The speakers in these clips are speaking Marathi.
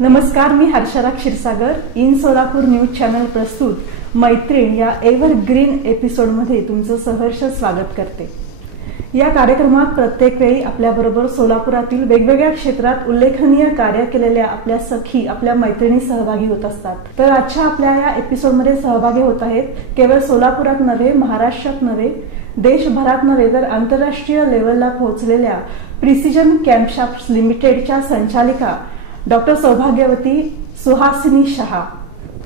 नमस्कार, मी Harshara Kshirsagar. In Solapur news channel प्रस्तुत मैत्रीण या एव्हरग्रीन एपिसोडमध्ये तुमचं सहर्ष स्वागत करते. या कार्यक्रमात प्रत्येक वेळी आपल्याबरोबर सोलापुरातील वेगवेगळ्या क्षेत्रात उल्लेखनीय कार्य केलेल्या आपल्या सखी, आपल्या मैत्रिणी सहभागी होत असतात. तर आजच्या आपल्या या एपिसोडमध्ये सहभागी होत आहेत केवळ सोलापुरात नव्हे, महाराष्ट्रात नव्हे, देशभरात नव्हे तर आंतरराष्ट्रीय लेवलला पोहोचलेल्या प्रिसिजन कॅम्पशाफ्ट लिमिटेडच्या संचालिका डॉक्टर सौभाग्यवती सुहासिनी शहा.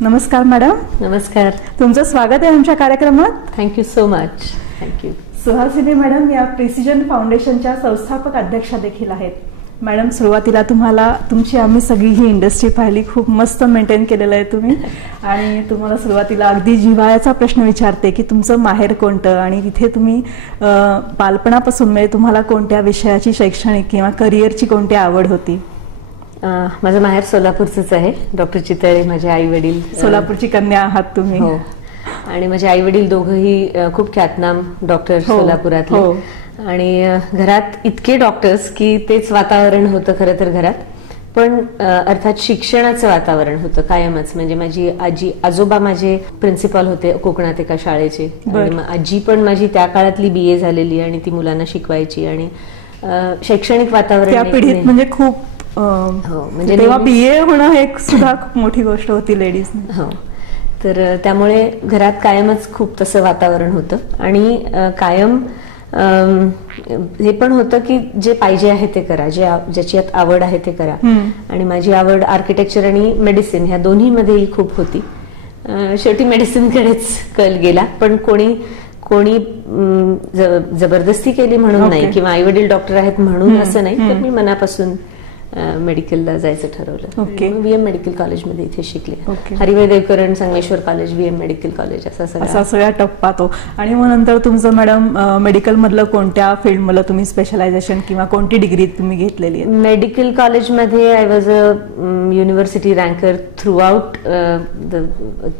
नमस्कार मॅडम. नमस्कार. तुमचं स्वागत आहे आमच्या कार्यक्रमात. Thank you so much. Thank you. Suhasini madam या प्रिसिजन फाउंडेशनच्या संस्थापक अध्यक्षा देखील आहेत. मॅडम, सुरुवातीला तुमची आम्ही सगळी ही इंडस्ट्री पाहिली, खूप मस्त मेंटेन केलेलं आहे तुम्ही. आणि तुम्हाला सुरुवातीला अगदी जिव्हाळ्याचा प्रश्न विचारते की तुमचं माहेर कोणतं आणि इथे तुम्ही बालपणापासून म्हणजे तुम्हाला कोणत्या विषयाची शैक्षणिक किंवा करिअरची कोणती आवड होती? माझं माहेर सोलापूरचंच आहे. डॉक्टर चितळे माझे आई वडील. सोलापूरची कन्या आहात तुम्ही? हो. आणि माझे आई वडील दोघंही खूप ख्यातनाम डॉक्टर सोलापुरातले. आणि घरात इतके डॉक्टर्स की तेच वातावरण होतं खरं तर घरात. पण अर्थात शिक्षणाचं वातावरण होतं कायमच. म्हणजे माझी आजोबा माझे प्रिन्सिपल होते कोकणात एका शाळेचे. आणि आजी पण माझी त्या काळातली BA झालेली आणि ती मुलांना शिकवायची. आणि शैक्षणिक वातावरण त्या पिढीत म्हणजे खूप म्हणजे तेव्हा BA होणं एक सुद्धा खूप मोठी गोष्ट होती लेडीज. हो. तर त्यामुळे घरात कायमच खूप तसं वातावरण होतं. आणि कायम हे पण होतं की जे पाहिजे आहे ते करा, ज्याची आवड आहे ते करा. आणि माझी आवड आर्किटेक्चर आणि मेडिसिन ह्या दोन्हीमध्येही खूप होती. शेवटी मेडिसिनकडेच कल गेला. पण कोणी जबरदस्ती केली म्हणून नाही किंवा आई वडील डॉक्टर आहेत म्हणून असं नाही. तर मी मनापासून मेडिकलला जायचं ठरवलं. VM मेडिकल कॉलेजमध्ये इथे शिकले. Haribhai Devkaran Sangameshwar college, VM medical college असा सगळा टप्पा तो. आणि मग नंतर तुमचं मॅडम मेडिकल मधलं कोणत्या फील्ड मधलं तुम्ही स्पेशलायझेशन किंवा कोणती डिग्री तुम्ही घेतलेली आहे? मेडिकल कॉलेजमध्ये I was a university ranker through out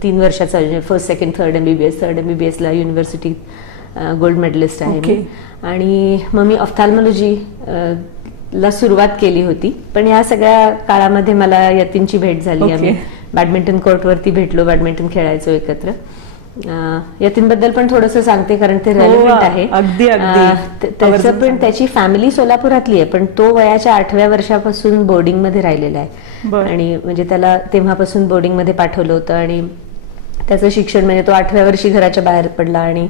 3 वर्षाचा. फर्स्ट, सेकंड, थर्ड MBBS ला युनिव्हर्सिटी गोल्ड मेडलिस्ट आहे मी. आणि मग मी ऑफ्थॅल्मॉलॉजी ला सुरुवात केली होती. पण या सगळ्या काळामध्ये मला यतीनची भेट झाली. आम्ही बॅडमिंटन कोर्टवरती भेटलो, बॅडमिंटन खेळायचो एकत्र. यतीनबद्दल पण थोडंसं सांगते कारण ते रेलेव्हंट आहे. त्याचं पण त्याची फॅमिली सोलापुरातली आहे. पण तो वयाच्या 8व्या वर्षापासून बोर्डिंगमध्ये राहिलेला आहे. आणि म्हणजे त्याला तेव्हापासून बोर्डिंगमध्ये पाठवलं होतं. आणि त्याचं शिक्षण म्हणजे तो 8व्या वर्षी घराच्या बाहेर पडला आणि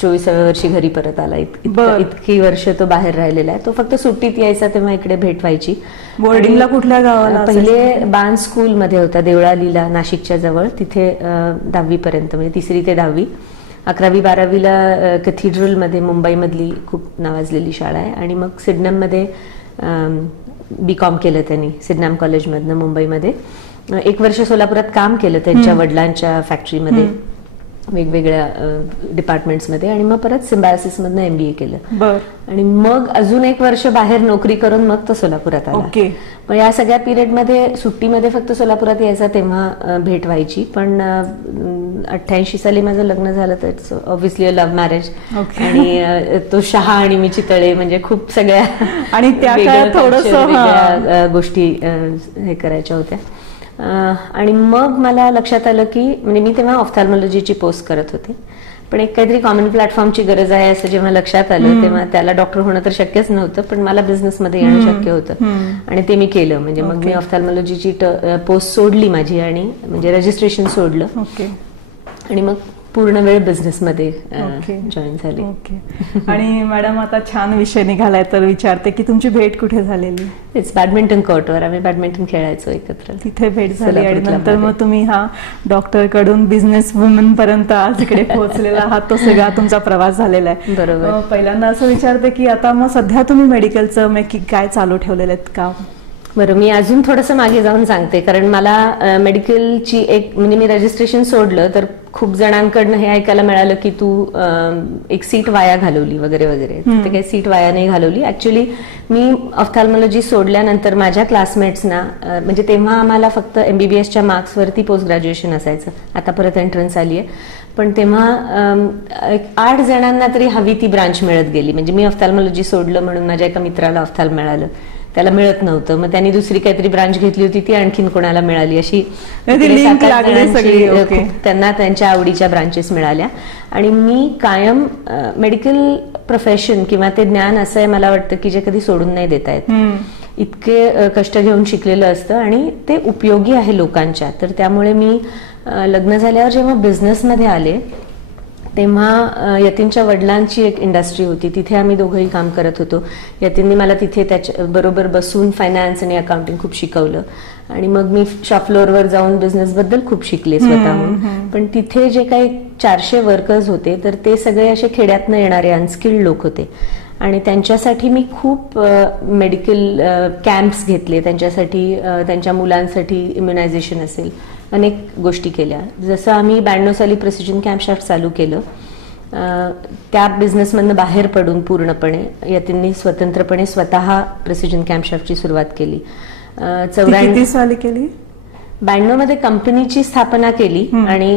24व्या वर्षी घरी परत आला. इतकी वर्ष तो बाहेर राहिलेला आहे. तो फक्त सुट्टीत यायचा तेव्हा इकडे भेट व्हायची. बोर्डिंगला कुठल्या गावाला? पहिले बान स्कूल मध्ये होता देवळालीला, नाशिकच्या जवळ. तिथे 10वी पर्यंत म्हणजे 3री ते 10वी. 11वी 12वीला कॅथीड्रल मध्ये मुंबईमधली खूप नावाजलेली शाळा आहे. आणि मग सिडनम मध्ये BCom केलं त्यांनी सिडनम कॉलेजमधनं मुंबईमध्ये. 1 वर्ष सोलापुरात काम केलं त्यांच्या वडिलांच्या फॅक्टरीमध्ये वेगवेगळ्या डिपार्टमेंट्समध्ये. आणि मग परत सिम्बायोसिस मधनं MBA केलं. आणि मग अजून 1 वर्ष बाहेर नोकरी करून मग तो सोलापुरात आला. मग या सगळ्या पिरियडमध्ये सुट्टीमध्ये फक्त सोलापुरात यायचा तेव्हा भेट व्हायची. पण 88 साली माझं लग्न झालं तर ऑब्व्हियसली अ लव्ह मॅरेज. आणि तो शहा आणि मी चितळे म्हणजे खूप सगळ्या आणि त्या काळात थोडंसं गोष्टी हे करायच्या होत्या. आणि मग मला लक्षात आलं की म्हणजे मी तेव्हा ऑफ्थॅल्मॉलॉजीची पोस्ट करत होते. पण एक काहीतरी कॉमन प्लॅटफॉर्मची गरज आहे असं जेव्हा लक्षात आलं तेव्हा त्याला डॉक्टर होणं तर शक्यच नव्हतं. पण मला बिझनेसमध्ये येणं शक्य होतं. आणि ते मी केलं. म्हणजे मग मी ऑफ्थॅल्मॉलॉजीची पोस्ट सोडली माझी आणि म्हणजे रजिस्ट्रेशन सोडलं. आणि मग पूर्ण वेळ बिझनेसमध्ये जॉईन झाली. आणि मॅडम आता छान विषय निघालाय तर विचारते की तुमची भेट कुठे झालेली? बॅडमिंटन कोर्टवर आम्ही बॅडमिंटन खेळायचो एकत्र. तिथे भेट झाली. आणि नंतर मग तुम्ही हा डॉक्टर कडून बिझनेस वुमन पर्यंत आज इकडे पोहोचलेला आहात. तो सगळा तुमचा प्रवास झालेला आहे. बरोबर. पहिल्यांदा असं विचारते की आता मग सध्या तुम्ही मेडिकलचं काय चालू ठेवलेलं आहेत काम? बरं, मी अजून थोडंसं मागे जाऊन सांगते. कारण मला मेडिकलची म्हणजे मी रजिस्ट्रेशन सोडलं तर खूप जणांकडनं हे ऐकायला मिळालं की तू एक सीट वाया घालवली वगैरे वगैरे. ते काही सीट वाया नाही घालवली. ऍक्च्युली मी ऑफ्थॅल्मॉलॉजी सोडल्यानंतर माझ्या क्लासमेट्सना म्हणजे तेव्हा आम्हाला फक्त MBBSच्या मार्क्सवरती पोस्ट ग्रॅज्युएशन असायचं. आता परत एंट्रन्स आली आहे. पण तेव्हा 8 जणांना तरी हवी ती ब्रांच मिळत गेली. म्हणजे मी ऑफ्थॅल्मॉलॉजी सोडलं म्हणून माझ्या एका मित्राला ऑफ्थॅल्म मिळालं. त्याला मिळत नव्हतं. मग त्यांनी दुसरी काहीतरी ब्रांच घेतली होती, ती आणखीन कोणाला मिळाली, अशी त्यांना त्यांच्या आवडीच्या ब्रांचेस मिळाल्या. आणि मी कायम मेडिकल प्रोफेशन किंवा ते ज्ञान असं आहे मला वाटतं की जे कधी सोडून नाही देता येत. इतके कष्ट घेऊन शिकलेलं असतं आणि ते उपयोगी आहे लोकांच्या. तर त्यामुळे मी लग्न झाल्यावर जेव्हा बिझनेसमध्ये आले तेव्हा यतीनच्या वडिलांची एक इंडस्ट्री होती, तिथे आम्ही दोघंही काम करत होतो. यतीननी मला तिथे त्याच्या बरोबर बसून फायनान्स आणि अकाउंटिंग खूप शिकवलं आणि मग मी शॉप फ्लोअरवर जाऊन बिझनेस बद्दल खूप शिकले स्वतःहून. पण तिथे जे काही 400 वर्कर्स होते तर ते सगळे असे खेड्यातनं येणारे अनस्किल्ड लोक होते आणि त्यांच्यासाठी मी खूप मेडिकल कॅम्प्स घेतले, त्यांच्यासाठी त्यांच्या मुलांसाठी इम्युनायझेशन असेल, अनेक गोष्टी केल्या. जसं आम्ही 92 साली प्रिसिजन कॅम्पशाफ्ट चालू केलं, त्या बिझनेसमधनं बाहेर पडून पूर्णपणे यतीननी स्वतंत्रपणे स्वतः प्रिसिजन कॅम्पशाफ्टची सुरुवात केली. 94 साली केली. 92 मध्ये कंपनीची स्थापना केली आणि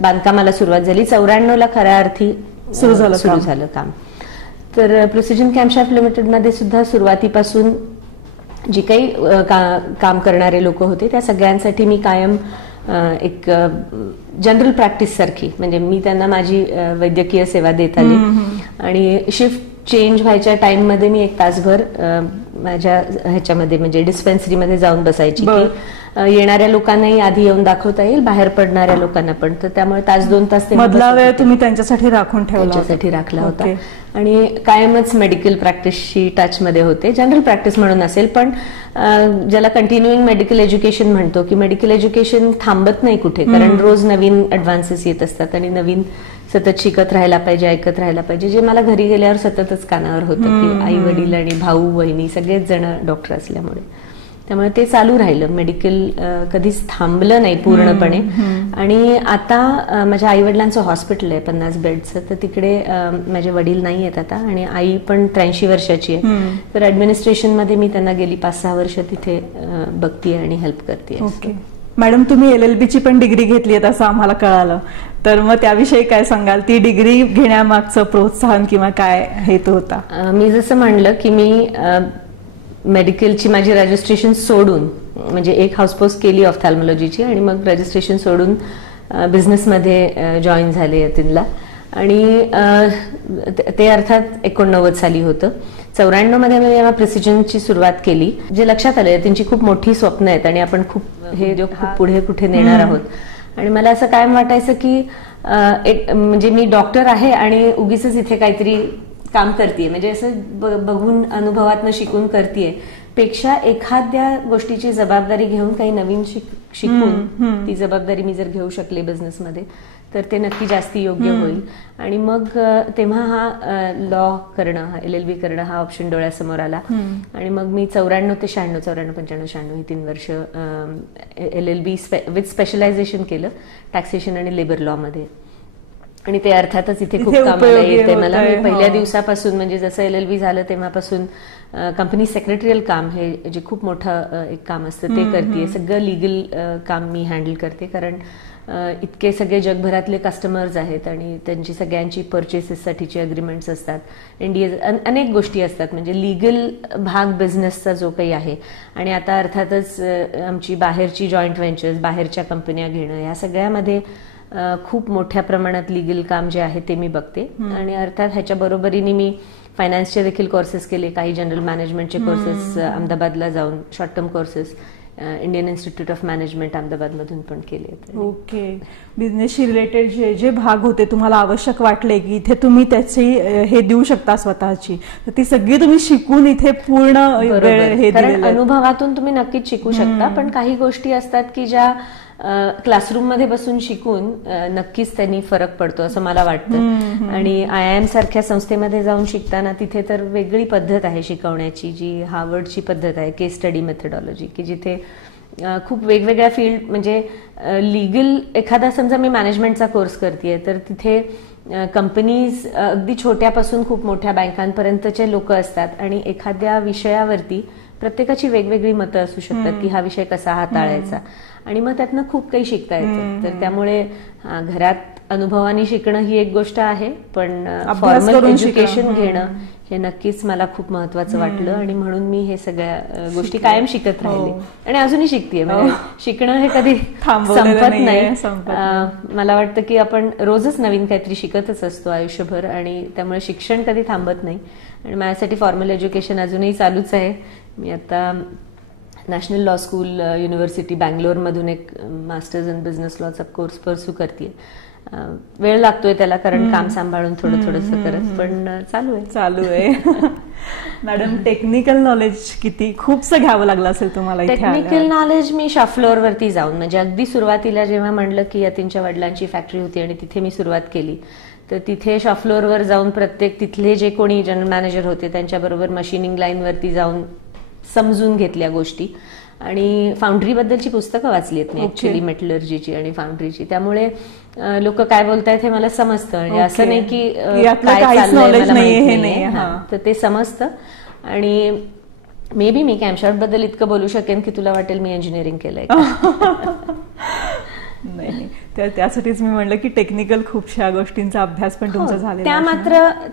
बांधकामाला सुरुवात झाली. 94ला खऱ्या अर्थी सुरू झालं काम. तर प्रिसिजन कॅम्पशाफ्ट लिमिटेडमध्ये सुद्धा सुरुवातीपासून जी काही काम करणारे लोक होते त्या सगळ्यांसाठी मी कायम एक जनरल प्रॅक्टिस सारखी, म्हणजे मी त्यांना माझी वैद्यकीय सेवा देत आली आणि शिफ्ट चेंज व्हायच्या टाइममध्ये मी 1 तासभर माझ्या ह्याच्यामध्ये म्हणजे डिस्पेन्सरीमध्ये जाऊन बसायची की येणाऱ्या लोकांनाही आधी येऊन दाखवता येईल, बाहेर पडणाऱ्या लोकांना पण. तर त्यामुळे 1-2 तास मधला वेळ तुम्ही त्यांच्यासाठी राखून ठेवल्यासाठी राखला होता आणि कायमच मेडिकल प्रॅक्टिसशी टचमध्ये होते. जनरल प्रॅक्टिस म्हणून असेल पण ज्याला कंटिन्युइंग मेडिकल एज्युकेशन म्हणतो की मेडिकल एज्युकेशन थांबत नाही कुठे, कारण रोज नवीन ऍडव्हान्सेस येत असतात आणि नवीन सतत शिकत राहायला पाहिजे, ऐकत राहायला पाहिजे, जे मला घरी गेल्यावर सततच कानावर होतं की आई वडील आणि भाऊ बहिणी सगळेच जण डॉक्टर असल्यामुळे. त्यामुळे ते चालू राहिलं, मेडिकल कधीच थांबलं नाही पूर्णपणे. आणि आता माझ्या आई वडिलांचं हॉस्पिटल आहे 50 बेडचं, तर तिकडे माझे वडील नाही आहेत आता आणि आई पण 83 वर्षाची आहे. तर ऍडमिनिस्ट्रेशनमध्ये मी त्यांना गेली 5-6 वर्ष तिथे बघतीये आणि हेल्प करते. मॅडम, तुम्ही LLB पण डिग्री घेतली आहे असं आम्हाला कळालं, तर मग त्याविषयी काय सांगाल? ती डिग्री घेण्यामागचं प्रोत्साहन किंवा काय हेतू होता? मी जसं म्हणलं की मी मेडिकलची माझी रजिस्ट्रेशन सोडून, म्हणजे एक हाऊसपोस्ट केली ऑफ्थॅल्मॉलॉजीची आणि मग रजिस्ट्रेशन सोडून बिझनेसमध्ये जॉईन झाले यतीनला. आणि ते अर्थात 89 साली होतं. 94 मध्ये मी जेव्हा प्रिसिजनची सुरुवात केली, जे लक्षात आलं यतीनची खूप मोठी स्वप्न आहेत आणि आपण खूप खूप पुढे कुठे नेणार आहोत. आणि मला असं कायम वाटायचं की म्हणजे मी डॉक्टर आहे आणि उगीच इथे काहीतरी काम करतेय, म्हणजे असं बघून अनुभवातनं शिकून करतेय पेक्षा एखाद्या गोष्टीची जबाबदारी घेऊन काही नवीन शिकून ती जबाबदारी मी जर घेऊ शकले बिझनेसमध्ये तर ते नक्की जास्ती योग्य होईल. आणि मग तेव्हा हा लॉ करणं, हा LLB करणं हा ऑप्शन डोळ्यासमोर आला. आणि मग मी 94 ते 96, 94, 95, 96 ही 3 वर्ष LLB विथ स्पेशलायझेशन केलं टॅक्सेशन आणि लेबर लॉ मध्ये. आणि ते अर्थातच इथे खूप कामाला येते मला. मी पहिल्या दिवसापासून, म्हणजे जसं LLB झालं तेव्हापासून कंपनी सेक्रेटरियल काम, हे जे खूप मोठं एक काम असतं ते करते. सगळं लिगल काम मी हँडल करते, कारण इतके सगळे जगभरातले कस्टमर्स आहेत आणि त्यांची सगळ्यांची परचेसेससाठीची अग्रीमेंट्स असतात, NDA, अनेक गोष्टी असतात. म्हणजे लिगल भाग बिझनेसचा जो काही आहे. आणि आता अर्थातच आमची बाहेरची जॉईंट व्हेंचर्स, बाहेरच्या कंपन्या घेणं, या सगळ्यामध्ये खूप मोठ्या प्रमाणात लिगल काम जे आहे ते मी बघते. आणि अर्थात ह्याच्या बरोबरीने मी फायनान्सचे देखील कोर्सेस केले, काही जनरल मॅनेजमेंटचे कोर्सेस अहमदाबादला जाऊन, short term courses Indian institute of management Ahmedabad मधून पण केले. ओके. बिझनेसशी रिलेटेड जे जे भाग होते तुम्हाला आवश्यक वाटले की इथे तुम्ही त्याची हे देऊ शकता स्वतःची, तर ती सगळी तुम्ही शिकून इथे पूर्ण हे कारण अनुभवातून तुम्ही नक्कीच शिकू शकता. पण काही गोष्टी असतात की ज्या क्लासरूम मध्ये बसून शिकून नक्कीच त्यांनी फरक पडतो असं मला वाटतं. आणि IIM सारख्या संस्थेमध्ये जाऊन शिकताना तिथे तर वेगळी पद्धत आहे शिकवण्याची, जी हार्वर्डची पद्धत आहे, केस स्टडी मेथडॉलॉजी, की जिथे खूप वेगवेगळ्या फील्ड, म्हणजे लिगल, एखादा समजा मी मॅनेजमेंटचा कोर्स करतेय तर तिथे कंपनीज अगदी छोट्यापासून खूप मोठ्या बँकांपर्यंतचे लोक असतात आणि एखाद्या विषयावरती प्रत्येकाची वेगवेगळी मतं असू शकतात की हा विषय कसा हाताळायचा, आणि मग त्यातनं खूप काही शिकता येतं. तर त्यामुळे घरात अनुभवाने शिकणं ही एक गोष्ट आहे, पण फॉर्मल एज्युकेशन घेणं हे नक्कीच मला खूप महत्वाचं वाटलं आणि म्हणून मी हे सगळ्या गोष्टी कायम शिकत राहिले आणि अजूनही शिकतेय. म्हणजे शिकणं हे कधी संपत नाही. मला वाटतं की आपण रोजच नवीन काहीतरी शिकतच असतो आयुष्यभर आणि त्यामुळे शिक्षण कधी थांबत नाही. आणि माझ्यासाठी फॉर्मल एज्युकेशन अजूनही चालूच आहे. मी आता नॅशनल लॉ स्कूल युनिव्हर्सिटी बँगलोरमधून एक मास्टर्स इन बिझनेस लॉचा कोर्स परस्यू करते. वेळ लागतोय त्याला, कारण काम सांभाळून थोडं थोडंसं करत, पण चालू आहे. मॅडम, टेक्निकल नॉलेज खूपसं घ्यावं लागलं असेल तुम्हाला? टेक्निकल नॉलेज मी शॉप फ्लोअर वरती जाऊन, म्हणजे अगदी सुरुवातीला जेव्हा म्हणलं की यतीनच्या वडिलांची फॅक्टरी होती आणि तिथे मी सुरुवात केली, तर तिथे शॉप फ्लोअरवर जाऊन प्रत्येक तिथले जे कोणी जनरल मॅनेजर होते त्यांच्याबरोबर मशीनिंग लाईन वरती जाऊन समजून घेतल्या गोष्टी. आणि फाउंड्री बद्दलची पुस्तकं वाचली आहेत मी ऍक्च्युली, मेटलर्जीची आणि फाउंड्रीची. त्यामुळे लोक काय बोलतायत हे मला समजतं. म्हणजे असं नाही की काय चाललंय मला माहिती नाही, तर ते समजतं. आणि मे बी मी कॅमशॉट बद्दल इतकं बोलू शकेन की तुला वाटेल मी इंजिनिअरिंग केलंय. नाही, त्यासाठीच मी म्हणलं की टेक्निकल खूपशा गोष्टींचा अभ्यास पण तुमचा झालेला.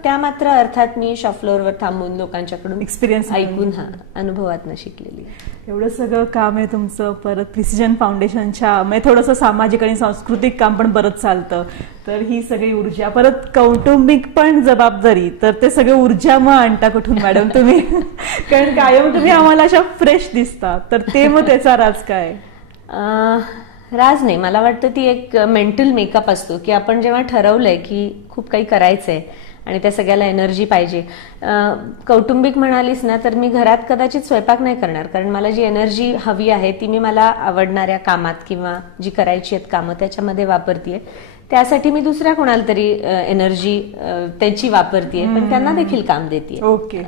त्या मात्र अर्थात मी शॉप फ्लोअरवर थांबून लोकांच्याकडून एक्सपिरियन्स ऐकून अनुभवातनं शिकलेली. एवढं सगळं काम आहे तुमचं. परत प्रिसिजन फाउंडेशनच्या म्हणजे थोडंसं सामाजिक आणि सांस्कृतिक काम पण बरंच चालतं. तर ही सगळी ऊर्जा, परत कौटुंबिक पण जबाबदारी, तर ते सगळे ऊर्जा मग आणता कुठून मॅडम तुम्ही? कारण कायम तुम्ही आम्हाला अशा फ्रेश दिसता, तर ते मग त्याचा राज काय? राज नाही, मला वाटतं ती एक मेंटल मेकअप असतो की आपण जेव्हा ठरवलंय की खूप काही करायचंय आणि त्या सगळ्याला एनर्जी पाहिजे. कौटुंबिक म्हणालीस ना, तर मी घरात कदाचित स्वयंपाक नाही करणार, कारण मला जी एनर्जी हवी आहे ती मी मला आवडणाऱ्या कामात किंवा जी करायची आहेत कामं त्याच्यामध्ये वापरतीये. त्यासाठी मी दुसऱ्या कोणाला तरी एनर्जी त्याची वापरतीये, पण त्यांना देखील काम देते.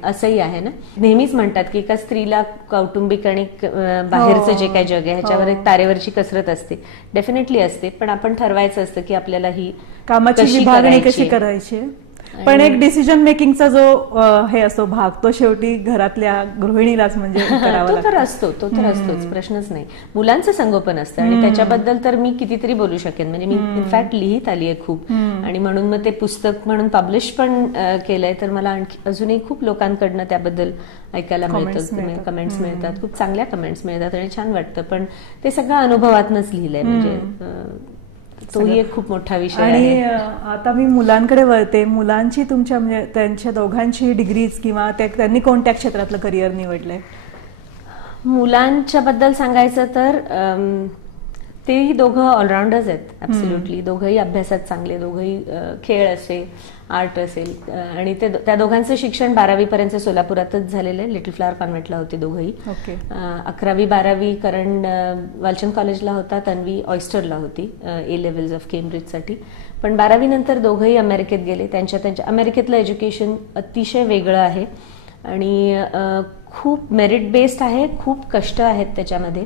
असंही आहे ना. नेहमीच म्हणतात की एका स्त्रीला कौटुंबिक आणि बाहेरचं जे काही जग आहे ह्याच्यावर एक तारेवरची कसरत असते. डेफिनेटली असते, पण आपण ठरवायचं असतं की आपल्याला ही कामाची विभागणी कशी करायची. पण एक डिसिजन मेकिंगचा जो हे असतो भाग, तो शेवटी घरातल्या गृहिणीलाच म्हणजे करावा तो तर असतोच, प्रश्नच नाही. मुलांचं संगोपन असतं आणि त्याच्याबद्दल तर मी कितीतरी बोलू शकेन. म्हणजे मी इनफॅक्ट लिहित आली आहे खूप, आणि म्हणून मग ते पुस्तक म्हणून पब्लिश पण केलंय. तर मला आणखी अजूनही खूप लोकांकडनं त्याबद्दल ऐकायला मिळतं, कमेंट्स मिळतात, खूप चांगल्या कमेंट्स मिळतात आणि छान वाटतं. पण ते सगळं अनुभवातनच लिहिलंय, म्हणजे तोही एक खूप मोठा विषय आहे. आणि आता मी मुलांकडे वळते. मुलांची तुमच्या म्हणजे त्यांच्या दोघांची डिग्रीज किंवा त्यांनी कोणत्या क्षेत्रातलं करिअर निवडलंय? मुलांच्या बद्दल सांगायचं तर तेही दोघं ऑलराऊंडर्स आहेत. ऍब्सोल्युटली दोघंही अभ्यासात चांगले, दोघंही खेळ असेल, आर्ट असेल. आणि त्या दोघांचं शिक्षण 12वी पर्यंत सोलापुरातच झालेलं आहे. लिटल फ्लॉवर कॉन्व्हेंटला होते दोघंही. 11वी 12वी करण वालचंद कॉलेजला होता, तन्वी ऑयस्टरला होती ए लेव्हल्स ऑफ केम्ब्रिजसाठी. पण 12वी नंतर दोघंही अमेरिकेत गेले. त्यांच्या अमेरिकेतलं एज्युकेशन अतिशय वेगळं आहे आणि खूप मेरिट बेस्ड आहे, खूप कष्ट आहेत त्याच्यामध्ये.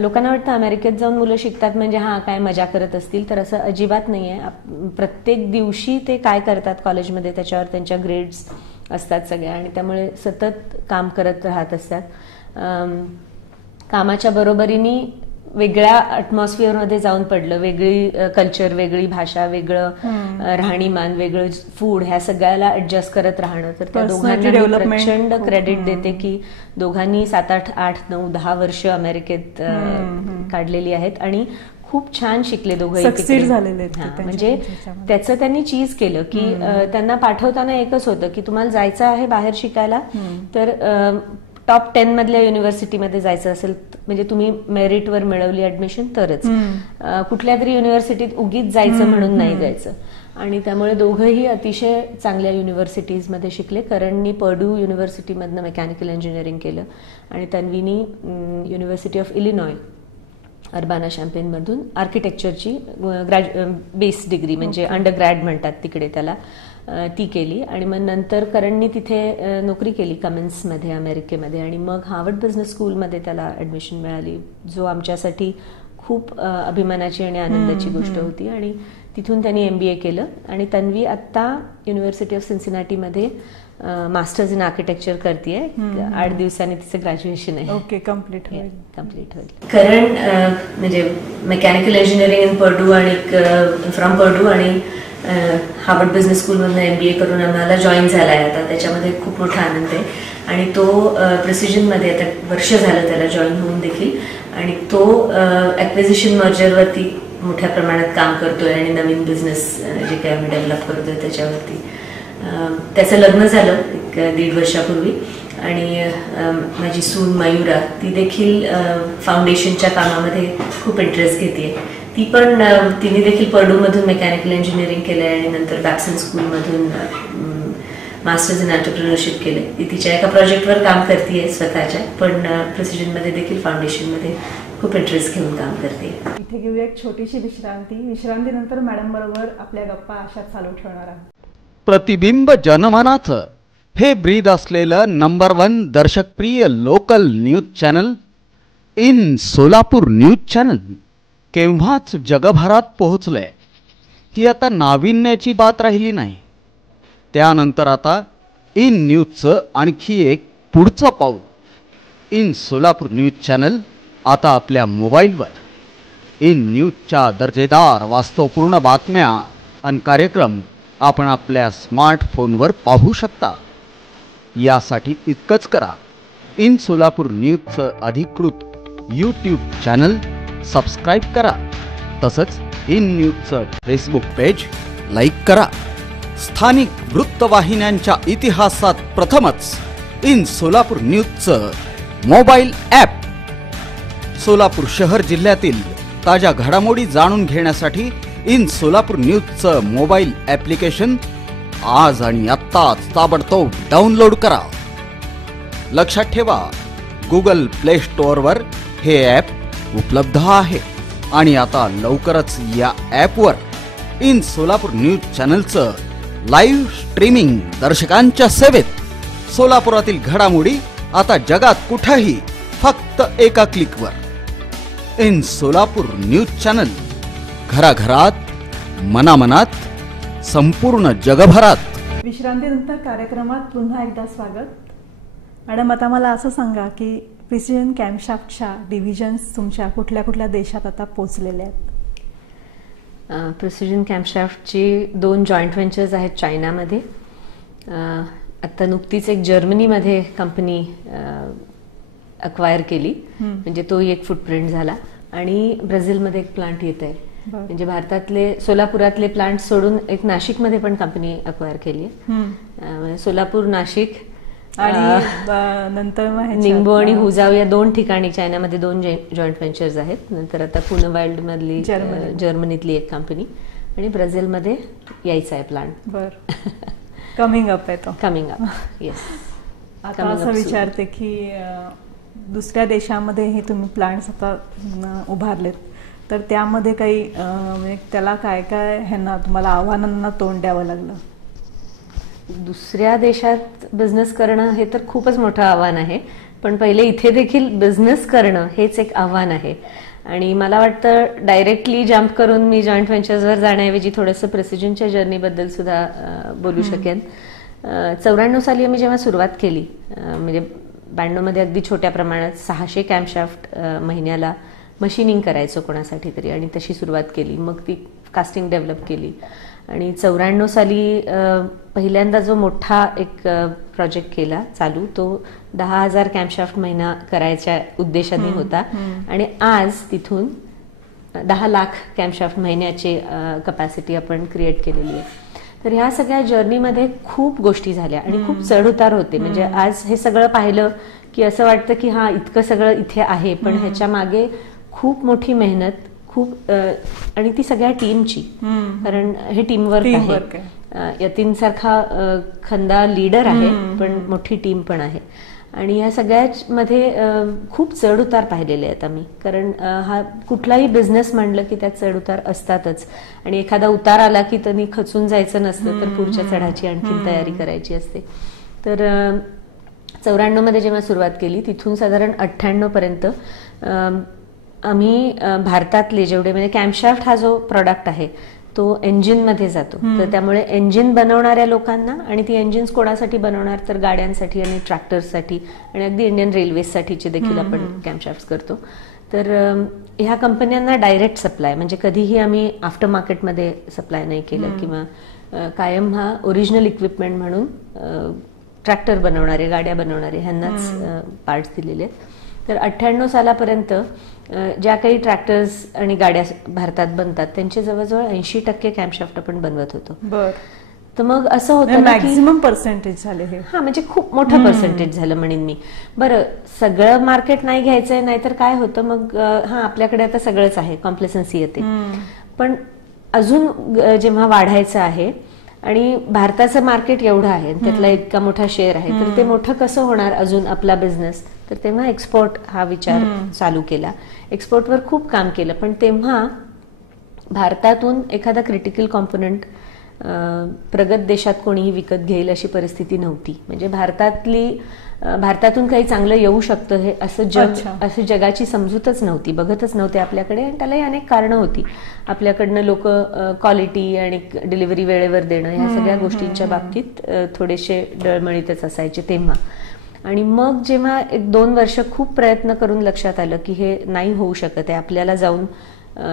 लोकांना वाटतं अमेरिकेत जाऊन मुलं शिकतात म्हणजे काय मजा करत असतील, तर असं अजिबात नाहीये. प्रत्येक दिवशी ते काय करतात कॉलेजमध्ये त्याच्यावर त्यांच्या ग्रेड्स असतात सगळ्या, आणि त्यामुळे सतत काम करत राहत असतात. कामाच्या बरोबरीने वेगळ्या अटमॉस्फिअरमध्ये जाऊन पडलं, वेगळी कल्चर, वेगळी भाषा, वेगळं राहणीमान, वेगळं फूड, ह्या सगळ्याला ऍडजस्ट करत राहणं. तर त्या दोघांना प्रचंड क्रेडिट देते की दोघांनी 7, 8, 8, 9, 10 वर्ष अमेरिकेत काढलेली आहेत आणि खूप छान शिकले दोघंही. म्हणजे त्याचं त्यांनी चीज केलं की त्यांना पाठवताना एकच होतं की तुम्हाला जायचं आहे बाहेर शिकायला, तर टॉप 10 मधल्या युनिव्हर्सिटीमध्ये जायचं असेल म्हणजे तुम्ही मेरिटवर मिळवली ऍडमिशन तरच, कुठल्या तरी युनिव्हर्सिटीत उगीच जायचं म्हणून नाही जायचं. आणि त्यामुळे दोघंही अतिशय चांगल्या युनिव्हर्सिटीजमध्ये शिकले. करणनी पर्ड्यू युनिव्हर्सिटीमधनं मेकॅनिकल इंजिनिअरिंग केलं आणि तन्वीनी university of Illinois Urbana Champaign मधून आर्किटेक्चरची बेस डिग्री म्हणजे अंडरग्रॅड म्हणतात तिकडे त्याला, ती केली. आणि मग नंतर करणनी तिथे नोकरी केली कमेन्समध्ये अमेरिकेमध्ये, आणि मग हार्वर्ड बिझनेस स्कूलमध्ये त्याला ऍडमिशन मिळाली, जो आमच्यासाठी खूप अभिमानाची आणि आनंदाची गोष्ट होती. आणि तिथून त्यांनी MBA केलं. आणि तन्वी आत्ता युनिव्हर्सिटी ऑफ सिन्सिनाटीमध्ये मास्टर्स इन आर्किटेक्चर करते. 8 दिवसांनी तिचं ग्रॅज्युएशन आहे. ओके, कम्प्लीट होईल. करंट म्हणजे मेकॅनिकल इंजिनिअरिंग इन पर्डू आणि फ्रॉम पर्डू आणि हार्वर्ड बिझनेस स्कूलमधून MBA करून आम्हाला जॉईन झालाय. आता त्याच्यामध्ये खूप मोठा आनंद आहे. आणि तो प्रिसिजनमध्ये आता वर्ष झालं त्याला जॉईन होऊन देखील. आणि तो ॲक्विजिशन मर्जरवरती मोठ्या प्रमाणात काम करतोय आणि नवीन बिझनेस जे काही आम्ही डेव्हलप करतोय त्याच्यावरती. त्याचं लग्न झालं 1.5 वर्षापूर्वी. आणि माझी सून मयुरा ती देखील फाउंडेशनच्या कामामध्ये खूप इंटरेस्ट घेते. तिने देखील पर्डूमधून मेकॅनिकल इंजिनिअरिंग केलंय आणि नंतर बॅप्सन स्कूलमधून मास्टर्स इन एंटरप्रेन्योरशिप केले. ती तिच्या एका प्रोजेक्टवर काम करते स्वतःच्या, पण प्रिसिजनमध्ये देखील फाउंडेशनमध्ये खूप इंटरेस्ट घेऊन काम करते. इथे घेऊया एक छोटीशी विश्रांतीनंतर मॅडम बरोबर आपल्या गप्पा अशा चालू ठेवणार आहोत. प्रतिबिंब जनमनाचं हे ब्रीद असलेलं नंबर 1 दर्शकप्रिय local news channel in Solapur news channel केव्हाच जगभरात पोहोचलंय. ही आता नाविन्याची बात राहिली नाही. त्यानंतर आता इन न्यूजचं आणखी एक पुढचं पाऊल. इन सोलापूर न्यूज चॅनल आता आपल्या मोबाईलवर. इन न्यूजच्या दर्जेदार वास्तवपूर्ण बातम्या आणि कार्यक्रम आपण आपल्या स्मार्टफोनवर पाहू शकता. यासाठी इतकंच करा, इन सोलापूर न्यूजचं अधिकृत YouTube चॅनल सबस्क्राईब करा. तसंच इन न्यूजचं फेसबुक पेज लाईक करा. स्थानिक वृत्तवाहिन्यांच्या इतिहासात प्रथमच इन सोलापूर न्यूजचं मोबाईल ॲप. सोलापूर शहर जिल्ह्यातील ताज्या घडामोडी जाणून घेण्यासाठी इन सोलापूर न्यूजचं मोबाईल ॲप्लिकेशन आज आणि आत्ताच ताबडतोब डाउनलोड करा. लक्षात ठेवा, गुगल प्ले स्टोअरवर हे ॲप उपलब्ध आहे. आणि आता लवकरच या ॲपवर इन सोलापूर न्यूज चॅनलचं लाईव्ह स्ट्रीमिंग दर्शकांच्या सेवेत. सोलापुरातील घडामोडी आता जगात कुठेही फक्त एका क्लिकवर. इन सोलापूर न्यूज चॅनल, घराघरात, मनामनात, संपूर्ण जगभरात. विश्रांतीनंतर कार्यक्रमात पुन्हा एकदा स्वागत. मॅडम, आता मला असं सांगा की प्रिसिजन कॅम्पशाफ्टच्या डिव्हिजन्स तुमच्या कुठल्या कुठल्या देशात आता पोहोचलेल्या आहेत? प्रिसिजन कॅम्पशाफ्टची 2 जॉईंट व्हेंचर्स आहेत चायनामध्ये. आता नुकतीच एक जर्मनीमध्ये कंपनी अक्वायर केली, म्हणजे तोही एक फुटप्रिंट झाला. आणि ब्राझीलमध्ये एक प्लांट येत आहे. म्हणजे भारतातले सोलापुरातले प्लांट सोडून एक नाशिकमध्ये पण कंपनी अक्वायर केली आहे. सोलापूर, नाशिक आणि नंतर निंबो आणि हुजाव या 2 ठिकाणी चायनामध्ये 2 जॉईंट व्हेंचर्स आहेत. नंतर आता पुणे वाईल्ड मधली जर्मनीतली एक कंपनी आणि ब्राझीलमध्ये यायचा आहे प्लांट. बरं, कमिंग अप आहे तो. Coming up, yes. आता असं विचारते की दुसऱ्या देशामध्ये हे तुम्ही प्लांट्स आता उभारलेत, तर त्यामध्ये काही म्हणजे त्याला काय काय ह्यांना तुम्हाला आव्हानांना तोंड द्यावं लागलं? दुसऱ्या देशात बिझनेस करणं हे तर खूपच मोठं आव्हान आहे, पण पहिले इथे देखील बिझनेस करणं हेच एक आव्हान आहे. आणि मला वाटतं डायरेक्टली जम्प करून मी जॉईंट व्हेंचर्सवर जाण्याऐवजी थोडंसं प्रिसिजनच्या जर्नीबद्दल सुद्धा बोलू शकेन. 94 साली आम्ही जेव्हा सुरुवात केली, म्हणजे 92 मध्ये अगदी छोट्या प्रमाणात 600 कॅम्पशाफ्ट महिन्याला मशीनिंग करायचो कोणासाठी तरी, आणि तशी सुरुवात केली. मग ती कास्टिंग डेव्हलप केली. आणि 94 साली पहिल्यांदा जो मोठा एक प्रोजेक्ट केला चालू, तो 10,000 कॅम्पशाफ्ट महिना करायच्या उद्देशाने होता. आणि आज तिथून 10 लाख कॅम्पशाफ्ट महिन्याची कपॅसिटी आपण क्रिएट केलेली आहे. तर ह्या सगळ्या जर्नीमध्ये खूप गोष्टी झाल्या आणि खूप चढउतार होते. म्हणजे आज हे सगळं पाहिलं की असं वाटतं की हा इतकं सगळं इथे आहे, पण ह्याच्या मागे खूप मोठी मेहनत, खूप आणि ती सगळ्या टीमची, कारण हे टीमवर्क आहे. यतीनसारखा खंदा लीडर आहे, पण मोठी टीम पण आहे. आणि या सगळ्यामध्ये खूप चढउतार पाहिलेले आहेत आम्ही, कारण हा कुठलाही बिझनेस म्हणलं की त्यात चढउतार असतातच. आणि एखादा उतार आला की त्यांनी खचून जायचं नसतं, तर पुढच्या चढाची आणखी तयारी करायची असते. तर 94 मध्ये जेव्हा सुरुवात केली, तिथून साधारण 98 पर्यंत आम्ही भारतातले जेवढे, म्हणजे कॅम्पशाफ्ट हा जो प्रॉडक्ट आहे तो इंजिन मध्ये जातो. तर त्यामुळे इंजिन बनवणाऱ्या लोकांना, आणि ती इंजिन्स कोणासाठी बनवणार तर गाड्यांसाठी आणि ट्रॅक्टर्ससाठी आणि अगदी इंडियन रेल्वेसाठीचे देखील आपण कॅम्पशाफ्ट करतो. तर ह्या कंपन्यांना डायरेक्ट सप्लाय, म्हणजे कधीही आम्ही आफ्टर मार्केटमध्ये सप्लाय नाही केलं किंवा कायम हा ओरिजिनल इक्विपमेंट म्हणून ट्रॅक्टर बनवणारे, गाड्या बनवणारे ह्यांनाच पार्ट्स दिलेले आहेत. तर 98 सालापर्यंत ज्या काही ट्रॅक्टर्स आणि गाड्या भारतात बनतात त्यांचे जवळजवळ 80% कॅम्पशाफ्ट आपण बनवत होतो. तर मग असं होतं मॅक्झिमम पर्सेंटेज झाले हे. हा, म्हणजे खूप मोठं पर्सेंटेज झालं म्हणेन मी. बरं, सगळं मार्केट नाही घ्यायचंय, नाहीतर काय होतं मग, हा आपल्याकडे आता सगळंच आहे, कॉम्प्लेसन्सी येते. पण अजून जेव्हा वाढायचं आहे आणि भारताचं मार्केट एवढं आहे, त्यातला इतका मोठा शेअर आहे, तर ते मोठं कसं होणार अजून आपला बिझनेस, तर तेव्हा एक्सपोर्ट हा विचार चालू केला. एक्सपोर्टवर खूप काम केलं. पण तेव्हा भारतातून एखादा क्रिटिकल कॉम्पोनंट प्रगत देशात कोणीही विकत घेईल अशी परिस्थिती नव्हती. म्हणजे भारतातून काही चांगलं येऊ शकतं हे असं जगाची समजूतच नव्हती, बघतच नव्हते आपल्याकडे. आणि त्यालाही अनेक कारणं होती. आपल्याकडनं लोक क्वालिटी आणि डिलिव्हरी वेळेवर देणं ह्या सगळ्या गोष्टींच्या बाबतीत थोडेसे डळमळीतच असायचे तेव्हा. आणि मग जेव्हा 1-2 वर्ष खूप प्रयत्न करून लक्षात आलं की हे नाही होऊ शकत आहे, आपल्याला जाऊन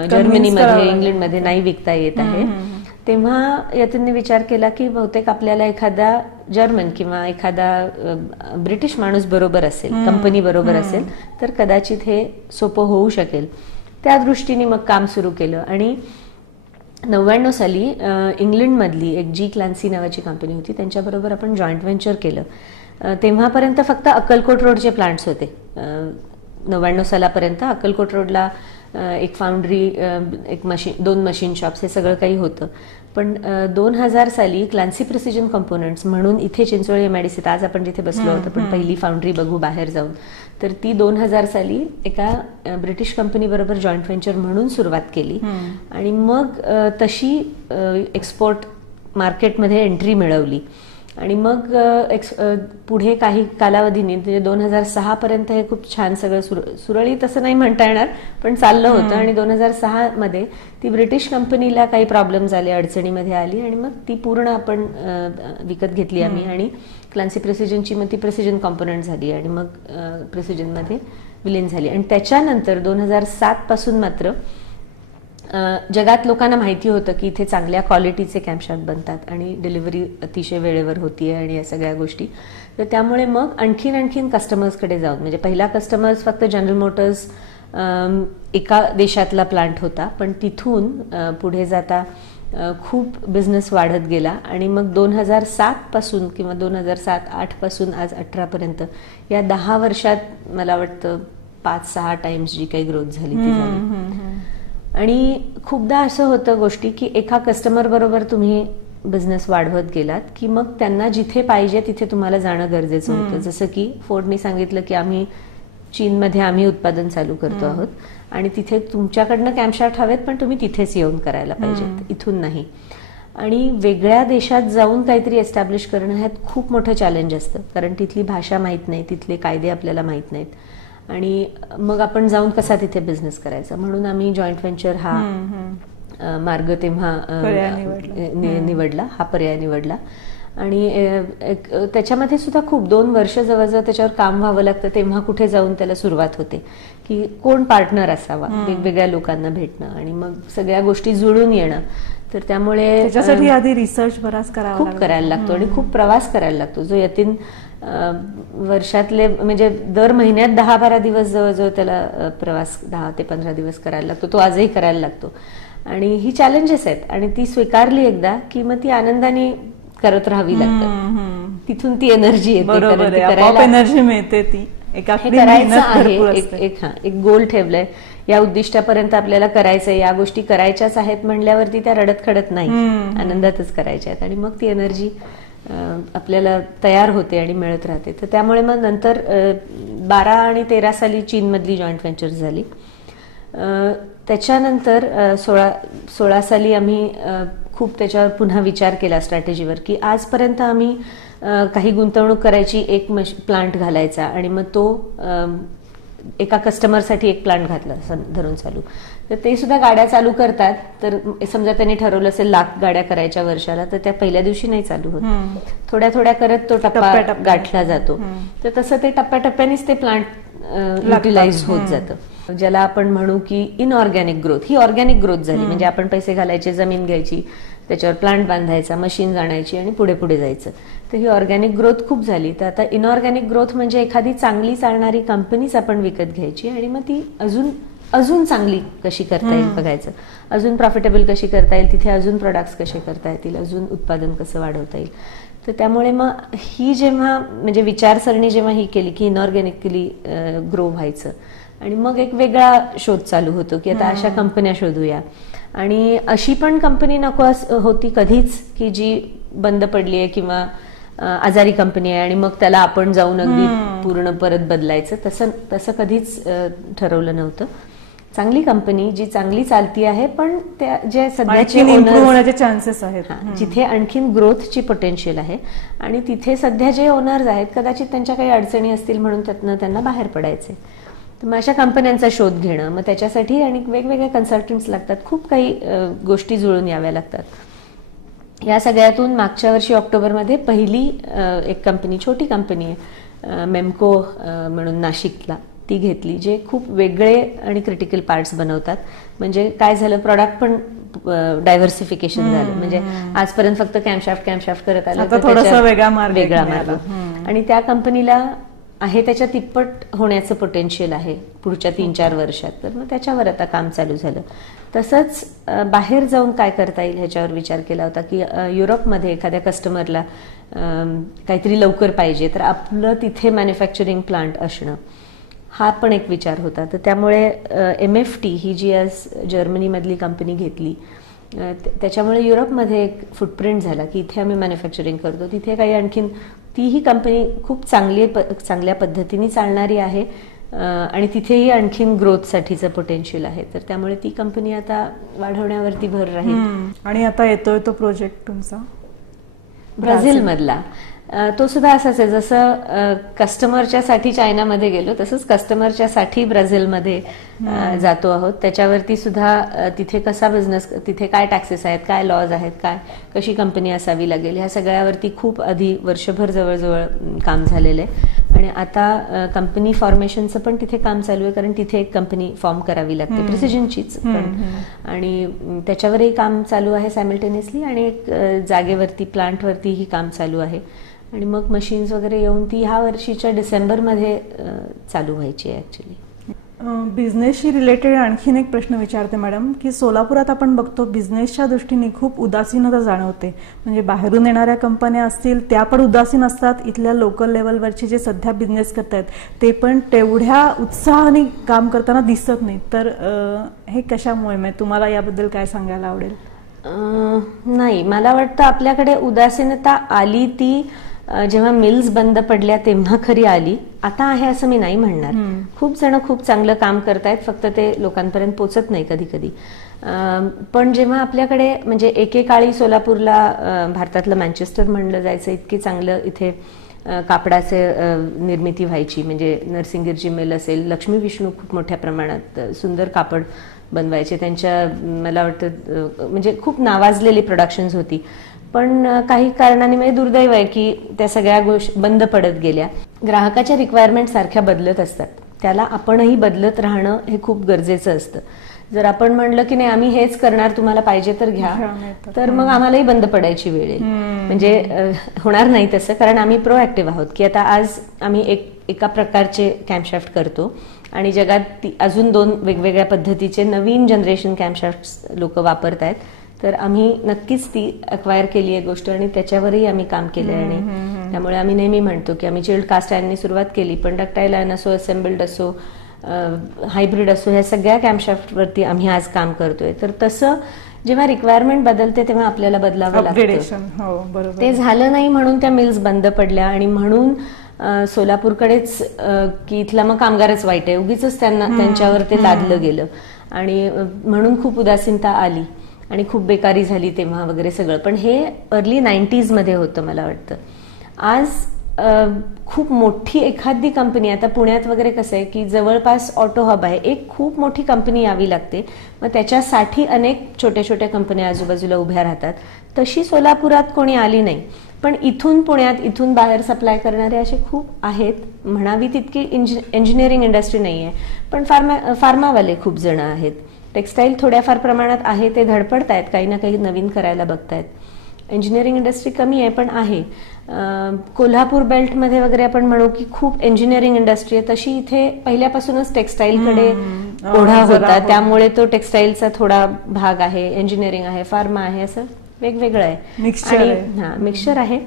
जर्मनीमध्ये, इंग्लंडमध्ये नाही विकता येत आहे, तेव्हा यतीनने विचार केला की बहुतेक आपल्याला एखादा जर्मन किंवा एखादा ब्रिटिश माणूस बरोबर असेल, कंपनी बरोबर असेल, तर कदाचित हे सोपं होऊ शकेल. त्या दृष्टीने मग काम सुरू केलं. आणि 99 साली इंग्लंडमधली एक जी क्लान्सी नावाची कंपनी होती, त्यांच्याबरोबर आपण जॉईंट व्हेंचर केलं. तेव्हापर्यंत फक्त अक्कलकोट रोडचे प्लांट्स होते. 99 सालापर्यंत अक्कलकोट रोडला एक फाउंड्री, 2 मशीन शॉप्स, हे सगळं काही होतं. पण 2000 साली क्लान्सी प्रिसिजन कंपोनंट्स म्हणून इथे चिंचोळी MIDCत आज आपण जिथे बसलो होतो, पण पहिली फाउंड्री बघू बाहेर जाऊन, तर ती 2000 साली एका ब्रिटिश कंपनी बरोबर जॉईंट व्हेंचर म्हणून सुरुवात केली. आणि मग तशी एक्सपोर्ट मार्केटमध्ये एंट्री मिळवली. आणि मग पुढे काही कालावधीने, म्हणजे 2006 पर्यंत हे खूप छान सगळं सुरळीत असं नाही म्हणता येणार, पण चाललं होतं. आणि 2006 मध्ये ती ब्रिटिश कंपनीला काही प्रॉब्लेम झाले, अडचणीमध्ये आली, आणि मग ती पूर्ण आपण विकत घेतली आम्ही. आणि क्लान्सी प्रिसिजनची मग ती प्रिसिजन कॉम्पोनंट झाली आणि मग प्रिसिजनमध्ये विलीन झाली. आणि त्याच्यानंतर 2007 पासून मात्र जगात लोकांना माहिती होतं की इथे चांगल्या क्वालिटीचे कॅम्पशाफ्ट बनतात आणि डिलिव्हरी अतिशय वेळेवर होतीये आणि या सगळ्या गोष्टी. तर त्यामुळे मग आणखीन कस्टमर्सकडे जाऊन, म्हणजे पहिला कस्टमर्स फक्त जनरल मोटर्स एका देशातला प्लांट होता, पण तिथून पुढे जाता खूप बिझनेस वाढत गेला. आणि मग 2007 पासून किंवा 2007-08 पासून आज 18 पर्यंत या 10 वर्षात मला वाटतं 5-6 टाइम्स जी काही ग्रोथ झाली ती झाली. आणि खूपदा असं होतं गोष्टी की एका कस्टमर बरोबर तुम्ही बिझनेस वाढवत गेलात की मग त्यांना जिथे पाहिजे तिथे तुम्हाला जाणं गरजेचं होतं. जसं की फोर्डनी सांगितलं की आम्ही चीनमध्ये आम्ही उत्पादन चालू करतो आहोत आणि तिथे तुमच्याकडनं कॅम्पशाफ्ट हवेत, पण तुम्ही तिथेच येऊन करायला पाहिजेत, इथून नाही. आणि वेगळ्या देशात जाऊन काहीतरी एस्टॅब्लिश करणं ह्यात खूप मोठं चॅलेंज असतं, कारण तिथली भाषा माहीत नाही, तिथले कायदे आपल्याला माहीत नाहीत. आणि मग आपण जाऊन कसा तिथे बिझनेस करायचा, म्हणून आम्ही जॉईंट व्हेंचर हा मार्ग तेव्हा निवडला, हा पर्याय निवडला. आणि त्याच्यामध्ये सुद्धा खूप 2 वर्ष जवळजवळ त्याच्यावर काम व्हावं लागतं. तेव्हा कुठे जाऊन त्याला सुरुवात होते की कोण पार्टनर असावा, वेगवेगळ्या लोकांना भेटणं आणि मग सगळ्या गोष्टी जुळून येणं. तर त्यामुळे त्याच्यासाठी आधी रिसर्च बराच खूप करायला लागतो आणि खूप प्रवास करायला लागतो, जो यतीन वर्षातले म्हणजे दर महिन्यात 10-12 दिवस जवळजवळ त्याला प्रवास 10 ते 15 दिवस करायला लागतो. तो आजही करायला लागतो. आणि ही चॅलेंजेस आहेत आणि ती स्वीकारली एकदा की मग ती आनंदाने करत राहावी लागतं. तिथून ती एनर्जी येते, एनर्जी मिळते. ती करायचं आहे, एक गोल ठेवलंय, या उद्दिष्टापर्यंत आपल्याला करायचंय, या गोष्टी करायच्याच आहेत म्हणल्यावरती त्या रडत खडत नाही, आनंदातच करायच्या आहेत. आणि मग ती एनर्जी आपल्याला तयार होते आणि मिळत राहते. तर त्यामुळे मग नंतर 12 आणि 13 साली चीनमधली जॉईंट व्हेंचर झाली. त्याच्यानंतर 16 साली आम्ही खूप त्याच्यावर पुन्हा विचार केला स्ट्रॅटेजीवर, की आजपर्यंत आम्ही काही गुंतवणूक करायची, एक प्लांट घालायचा आणि मग तो एका कस्टमरसाठी एक प्लांट घातला धरून चालू, तर ते सुद्धा गाड्या चालू करतात. तर समजा त्यांनी ठरवलं असेल 1,00,000 गाड्या करायच्या वर्षाला, तर त्या पहिल्या दिवशी नाही चालू होत, थोड्या थोड्या करत तो टप्पा गाठला जातो. तर तसं ते टप्प्याटप्प्यानेच ते प्लांट युटिलाइज होत जातं, ज्याला आपण म्हणू की इनऑर्गॅनिक ग्रोथ. ही ऑर्गॅनिक ग्रोथ झाली, म्हणजे आपण पैसे घालायचे, जमीन घ्यायची, त्याच्यावर प्लांट बांधायचा, मशीन आणायची आणि पुढे पुढे जायचं. तर ही ऑर्गॅनिक ग्रोथ खूप झाली. तर आता इनऑर्गॅनिक ग्रोथ म्हणजे एखादी चांगली चालणारी कंपनीच आपण विकत घ्यायची आणि मग ती अजून चांगली कशी करता येईल बघायचं, अजून प्रॉफिटेबल कशी करता येईल, तिथे अजून प्रोडक्ट्स कसे करता येतील, अजून उत्पादन कसं वाढवता येईल. तर त्यामुळे मग ही जेव्हा म्हणजे विचारसरणी जेव्हा ही केली की इनऑर्गॅनिकली ग्रो व्हायचं, आणि मग एक वेगळा शोध चालू होतो की आता अशा कंपन्या शोधूया. आणि अशी पण कंपनी नको होती कधीच की जी बंद पडली आहे किंवा आजारी कंपनी आहे आणि मग त्याला आपण जाऊन अगदी पूर्ण परत बदलायचं, तसं कधीच ठरवलं नव्हतं. चांगली कंपनी जी चांगली चालती आहे, पण त्या जे सध्याचे होण्याचे चान्सेस आहेत, जिथे आणखीन ग्रोथची पोटेन्शियल आहे आणि तिथे सध्या जे ओनर्स आहेत कदाचित त्यांच्या काही अडचणी असतील म्हणून त्यातनं त्यांना बाहेर पडायचे. तर मग अशा कंपन्यांचा शोध घेणं, मग त्याच्यासाठी आणि वेगवेगळे कन्सल्टंट्स लागतात, खूप काही गोष्टी जुळून याव्या लागतात. या सगळ्यातून मागच्या वर्षी ऑक्टोबरमध्ये पहिली एक कंपनी, छोटी कंपनी आहे मेमको म्हणून नाशिकला, ती घेतली, जे खूप वेगळे आणि क्रिटिकल पार्ट्स बनवतात. म्हणजे काय झालं, प्रॉडक्ट पण डायव्हर्सिफिकेशन झालं. म्हणजे आजपर्यंत फक्त कॅम्पशाफ्ट करत आलं, थोडासा वेगळा मार्ग. आणि त्या कंपनीला आहे त्याच्या तिप्पट होण्याचं पोटेन्शियल आहे पुढच्या 3-4 वर्षात. तर मग त्याच्यावर आता काम चालू झालं. तसंच बाहेर जाऊन काय करता येईल ह्याच्यावर विचार केला होता की युरोपमध्ये एखाद्या कस्टमरला काहीतरी लवकर पाहिजे, तर आपलं तिथे मॅन्युफॅक्चरिंग प्लांट असणं, हा पण एक विचार होता. तर त्यामुळे MFT ही जी आज जर्मनीमधली कंपनी घेतली, त्याच्यामुळे युरोपमध्ये एक फुटप्रिंट झाला की इथे आम्ही मॅन्युफॅक्चरिंग करतो. तिथे काही आणखीन तीही कंपनी खूप चांगल्या पद्धतीने चालणारी आहे आणि तिथेही आणखीन ग्रोथसाठीचं पोटेन्शियल आहे. तर त्यामुळे ती कंपनी आता वाढवण्यावरती भर राहील. आणि आता येतोय तो प्रोजेक्ट तुमचा ब्राझीलमधला, तो सुद्धा असाच आहे. जसं कस्टमरच्या साठी चायनामध्ये गेलो, तसंच कस्टमरच्या साठी ब्राझीलमध्ये जातो आहोत. त्याच्यावरती सुद्धा तिथे कसा बिझनेस, तिथे काय टॅक्सेस आहेत, काय लॉज आहेत, कशी कंपनी असावी लागेल, ह्या सगळ्यावरती खूप आधी वर्षभर जवळजवळ काम झालेलं आहे. आणि आता कंपनी फॉर्मेशनचं पण तिथे काम चालू आहे, कारण तिथे एक कंपनी फॉर्म करावी लागते, प्रिसिजनचीच पण, आणि त्याच्यावरही काम चालू आहे सायमल्टेनियसली. आणि एक जागेवरती, प्लांटवरतीही काम चालू आहे. आणि मग मशीन्स वगैरे येऊन ती ह्या वर्षीच्या डिसेंबरमध्ये चालू व्हायची आहे ऍक्च्युली. बिझनेसशी रिलेटेड आणखीन एक प्रश्न विचारते मॅडम, की सोलापुरात आपण बघतो बिझनेसच्या दृष्टीने खूप उदासीनता जाणवते. म्हणजे बाहेरून येणाऱ्या कंपन्या असतील त्या पण उदासीन असतात, इथल्या लोकल लेवलवरचे जे सध्या बिझनेस करतायत ते पण तेवढ्या उत्साहाने काम करताना दिसत नाही. तर हे कशामुळे, म्हणजे तुम्हाला याबद्दल काय सांगायला आवडेल? नाही, मला वाटतं आपल्याकडे उदासीनता आली ती जेव्हा मिल्स बंद पडल्या तेव्हा खरी आली. आता आहे असं मी नाही म्हणणार. खूप जण खूप चांगलं काम करतायत, फक्त ते लोकांपर्यंत पोचत नाही कधी कधी. पण जेव्हा आपल्याकडे म्हणजे एकेकाळी सोलापूरला भारतातलं मँचेस्टर म्हणलं जायचं, इतकी चांगलं इथे कापडाचे निर्मिती व्हायची. म्हणजे नरसिंगीरची मिल असेल, लक्ष्मी विष्णू खूप मोठ्या प्रमाणात सुंदर कापड बनवायचे. त्यांच्या मला वाटतं म्हणजे खूप नावाजलेली प्रोडक्शन्स होती. पण काही कारणाने म्हणजे दुर्दैव आहे की त्या सगळ्या गोष्टी बंद पडत गेल्या. ग्राहकाच्या रिक्वायरमेंट सारख्या बदलत असतात, त्याला आपणही बदलत राहणं हे खूप गरजेचं असतं. जर आपण म्हणलं की नाही आम्ही हेच करणार, तुम्हाला पाहिजे तर घ्या, तर मग आम्हालाही बंद पडायची वेळ येईल. म्हणजे होणार नाही तसं, कारण आम्ही प्रोएक्टिव्ह आहोत की आता आज आम्ही एका प्रकारचे कॅम्पशाफ्ट करतो आणि जगात अजून 2 वेगवेगळ्या पद्धतीचे नवीन जनरेशन कॅम्पशाफ्ट लोक वापरत आहेत. तर आम्ही नक्कीच ती अक्वायर केली आहे गोष्ट आणि त्याच्यावरही आम्ही काम केलंय. आणि त्यामुळे आम्ही नेहमी म्हणतो की आम्ही चिल्ड कास्ट आयर्नने सुरुवात केली, पण डक्टाईल आयर्न असो, असेंबल्ड असो, हायब्रिड असो, ह्या सगळ्या कॅम्पशाफ्टवरती आम्ही आज काम करतोय. तर तसं जेव्हा रिक्वायरमेंट बदलते तेव्हा आपल्याला बदलावं लागतं. ते झालं नाही म्हणून त्या मिल्स बंद पडल्या आणि म्हणून सोलापूरकडेच की इथला मग कामगारच वाईट आहे, उगीच त्यांच्यावर ते लादलं गेलं आणि म्हणून खूप उदासीनता आली आणि खूप बेकारी झाली तेव्हा वगैरे सगळं. पण हे अर्ली 90s मध्ये होतं मला वाटतं. आज खूप मोठी एखादी कंपनी, आता पुण्यात वगैरे कसं आहे की जवळपास ऑटो हब आहे, एक खूप मोठी कंपनी यावी लागते, मग त्याच्यासाठी अनेक छोट्या छोट्या कंपन्या आजूबाजूला उभ्या राहतात. तशी सोलापुरात कोणी आली नाही. पण इथून पुण्यात इथून बाहेर सप्लाय करणारे असे खूप आहेत. म्हणावी तितकी इंजिनिअरिंग इंडस्ट्री नाही आहे, पण फार्मावाले खूप जण आहेत. टेक्स्टाईल थोड्याफार प्रमाणात आहे, ते धडपडतायत, काही ना काही नवीन करायला बघतायत. इंजिनिअरिंग इंडस्ट्री कमी आहे पण आहे. कोल्हापूर बेल्टमध्ये वगैरे आपण म्हणू की खूप इंजिनिअरिंग इंडस्ट्री आहे, तशी इथे पहिल्यापासूनच टेक्स्टाईलकडे ओढा होता, त्यामुळे तो टेक्स्टाईलचा थोडा भाग आहे, इंजिनिअरिंग आहे, फार्मा आहे, असं वेगवेगळं आहे, मिक्सचर आहे.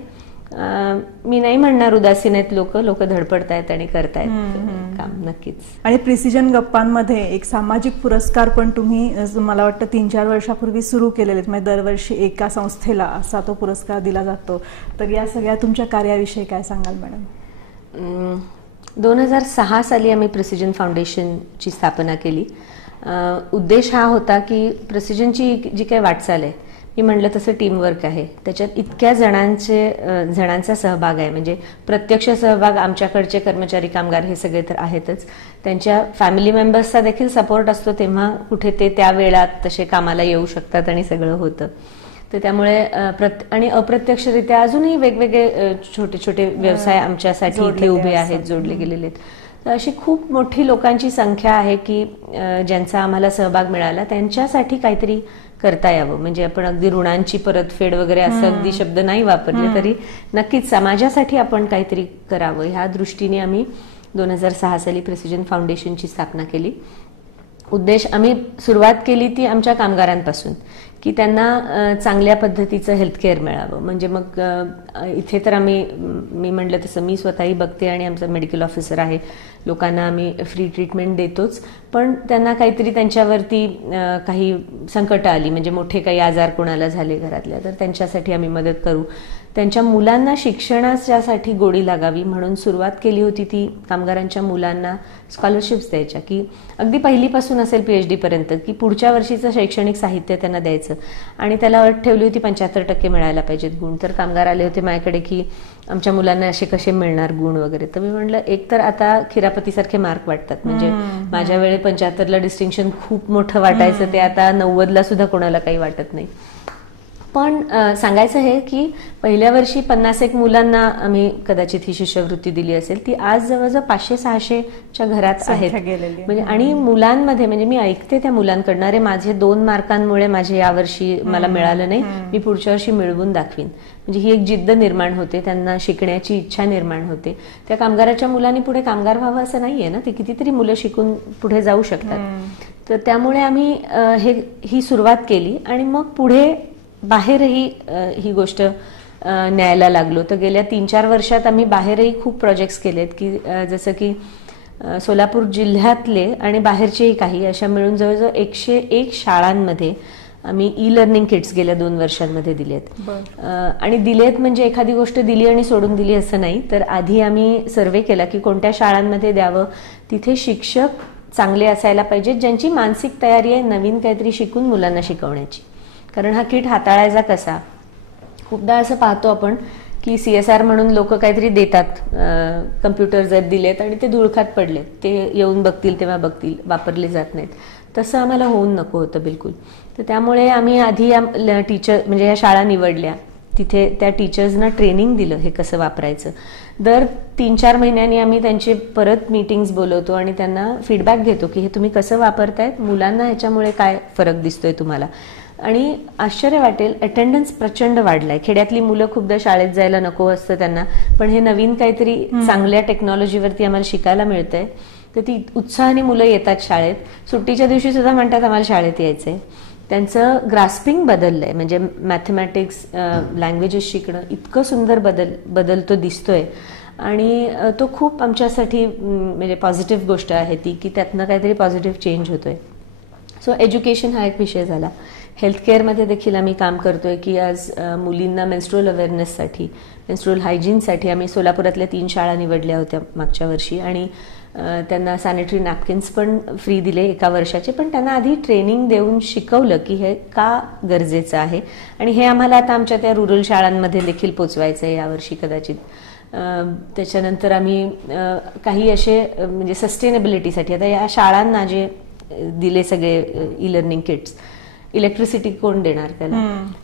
मी नाही म्हणणार उदासीन आहेत लोक धडपडतायत आणि करतायत काम नक्कीच. आणि प्रिसिजन गप्पांमध्ये एक सामाजिक पुरस्कार पण तुम्ही मला वाटतं 3-4 वर्षापूर्वी सुरू केलेले आहेत. म्हणजे दरवर्षी एका संस्थेला असा तो पुरस्कार दिला जातो. तर या सगळ्या तुमच्या कार्याविषयी काय सांगाल मॅडम? 2006 साली आम्ही प्रिसिजन फाउंडेशनची स्थापना केली. उद्देश हा होता की प्रिसिजनची जी काही वाटचाल आहे, मी म्हटलं तसं टीमवर्क आहे, त्याच्यात इतक्या जणांचा सहभाग आहे. म्हणजे प्रत्यक्ष सहभाग, आमच्याकडचे कर्मचारी कामगार हे सगळे तर आहेतच, त्यांच्या फॅमिली मेंबर्सचा देखील सपोर्ट असतो, तेव्हा कुठे ते त्या वेळात तसे कामाला येऊ शकतात आणि सगळं होतं. तर त्यामुळे आणि अप्रत्यक्षरित्या अजूनही वेगवेगळे छोटे छोटे व्यवसाय आमच्यासाठी इथे उभे आहेत, जोडले गेलेले आहेत. तर अशी खूप मोठी लोकांची संख्या आहे की ज्यांचा आम्हाला सहभाग मिळाला, त्यांच्यासाठी काहीतरी करता यावं. म्हणजे आपण अगदी ऋणांची परतफेड वगैरे असं अगदी शब्द नाही वापरले तरी नक्कीच समाजासाठी आपण काहीतरी करावं, ह्या दृष्टीने आम्ही 2006 साली प्रिसिजन फाउंडेशनची स्थापना केली. उद्देश, आम्ही सुरुवात केली ती आमच्या कामगारांपासून, की त्यांना चांगल्या पद्धतीचं हेल्थकेअर मिळावं. म्हणजे मग इथे तर मी म्हटलं तसं मी स्वतःही बघते आणि आमचं मेडिकल ऑफिसर आहे, लोकांना आम्ही फ्री ट्रीटमेंट देतोच, पण त्यांना काहीतरी त्यांच्यावरती काही संकट आली, म्हणजे मोठे काही आजार कोणाला झाले घरातल्या, तर त्यांच्यासाठी आम्ही मदत करू. त्यांच्या मुलांना शिक्षणासाठी गोडी लागावी म्हणून सुरुवात केली होती ती कामगारांच्या मुलांना स्कॉलरशिप्स द्यायच्या, की अगदी पहिलीपासून असेल PhD पर्यंत, की पुढच्या वर्षीचं शैक्षणिक साहित्य त्यांना द्यायचं. आणि त्याला अट ठेवली होती 75% मिळायला पाहिजेत गुण. तर कामगार आले होते माझ्याकडे की आमच्या मुलांना असे कसे मिळणार गुण वगैरे. तर मी म्हटलं, एक तर आता खिरापतीसारखे मार्क वाटतात, म्हणजे माझ्या वेळी 75ला डिस्टिंक्शन खूप मोठं वाटायचं, ते आता 90ला सुद्धा कोणाला काही वाटत नाही. पण सांगायचं आहे की पहिल्या वर्षी 51 मुलांना आम्ही कदाचित ही शिष्यवृत्ती दिली असेल, ती आज जवळजवळ 500-600च्या घरात आहेत. म्हणजे आणि मुलांमध्ये, म्हणजे मी ऐकते त्या मुलांकडनं, अरे माझे 2 मार्कांमुळे माझे यावर्षी मला मिळालं नाही, मी पुढच्या वर्षी मिळवून दाखवीन. म्हणजे ही एक जिद्द निर्माण होते, त्यांना शिकण्याची इच्छा निर्माण होते. त्या कामगाराच्या मुलांनी पुढे कामगार व्हावं असं नाहीये ना, ते कितीतरी मुलं शिकून पुढे जाऊ शकतात. तर त्यामुळे आम्ही ही सुरुवात केली आणि मग पुढे बाहेरही ही गोष्ट न्यायला लागलो. तर गेल्या 3-4 वर्षात आम्ही बाहेरही खूप प्रोजेक्ट्स केलेत, की जसं की सोलापूर जिल्ह्यातले आणि बाहेरचेही काही अशा मिळून जवळजवळ 101 शाळांमध्ये आम्ही ई-लर्निंग किट्स गेल्या 2 वर्षांमध्ये दिलेत. आणि दिलेत म्हणजे एखादी गोष्ट दिली आणि सोडून दिली असं नाही, तर आधी आम्ही सर्व्हे केला की कोणत्या शाळांमध्ये द्यावं, तिथे शिक्षक चांगले असायला पाहिजेत, ज्यांची मानसिक तयारी आहे नवीन काहीतरी शिकून मुलांना शिकवण्याची. कारण हा किट हाताळायचा कसा, खूपदा असं पाहतो आपण की CSR म्हणून लोक काहीतरी देतात, कम्प्युटर जर दिलेत आणि ते धुळखात पडलेत, ते येऊन बघतील तेव्हा बघतील, वापरले जात नाहीत. तसं आम्हाला होऊन नको होतं बिलकुल. तर त्यामुळे आम्ही आधी टीचर, म्हणजे ह्या शाळा निवडल्या, तिथे त्या टीचर्सना ट्रेनिंग दिलं हे कसं वापरायचं. दर 3-4 महिन्यांनी आम्ही त्यांचे परत मीटिंग्स बोलवतो आणि त्यांना फीडबॅक घेतो की हे तुम्ही कसं वापरतायत, मुलांना ह्याच्यामुळे काय फरक दिसतोय तुम्हाला. आणि आश्चर्य वाटेल, अटेंडन्स प्रचंड वाढलाय. खेड्यातली मुलं खूपदा शाळेत जायला नको असतं त्यांना, पण हे नवीन काहीतरी चांगल्या टेक्नॉलॉजीवरती आम्हाला शिकायला मिळतंय, तर ती उत्साहाने मुलं येतात शाळेत. सुट्टीच्या दिवशी सुद्धा म्हणतात आम्हाला शाळेत यायचंय. त्यांचं ग्रास्पिंग बदललंय, म्हणजे मॅथमॅटिक्स, लँग्वेजेस शिकणं इतकं सुंदर बदल तो दिसतोय. आणि तो खूप आमच्यासाठी म्हणजे पॉझिटिव्ह गोष्ट आहे ती, की त्यातनं काहीतरी पॉझिटिव्ह चेंज होतोय. सो एज्युकेशन हा एक विषय झाला. हेल्थकेअरमध्ये देखील आम्ही काम करतोय, की आज मुलींना मेन्स्ट्रुअल अवेअरनेससाठी, मेन्स्ट्रुअल हायजीनसाठी आम्ही सोलापुरातल्या 3 शाळा निवडल्या होत्या मागच्या वर्षी, आणि त्यांना सॅनिटरी नॅपकिन्स पण फ्री दिले 1 वर्षाचे. पण त्यांना आधी ट्रेनिंग देऊन शिकवलं की हे का गरजेचं आहे, आणि हे आम्हाला आता आमच्या त्या रुरल शाळांमध्ये देखील पोचवायचं आहे यावर्षी कदाचित. त्याच्यानंतर आम्ही काही असे म्हणजे सस्टेनेबिलिटीसाठी आता या शाळांना जे दिले सगळे ई लर्निंग किट्स, इलेक्ट्रिसिटी कोण देणार त्याला,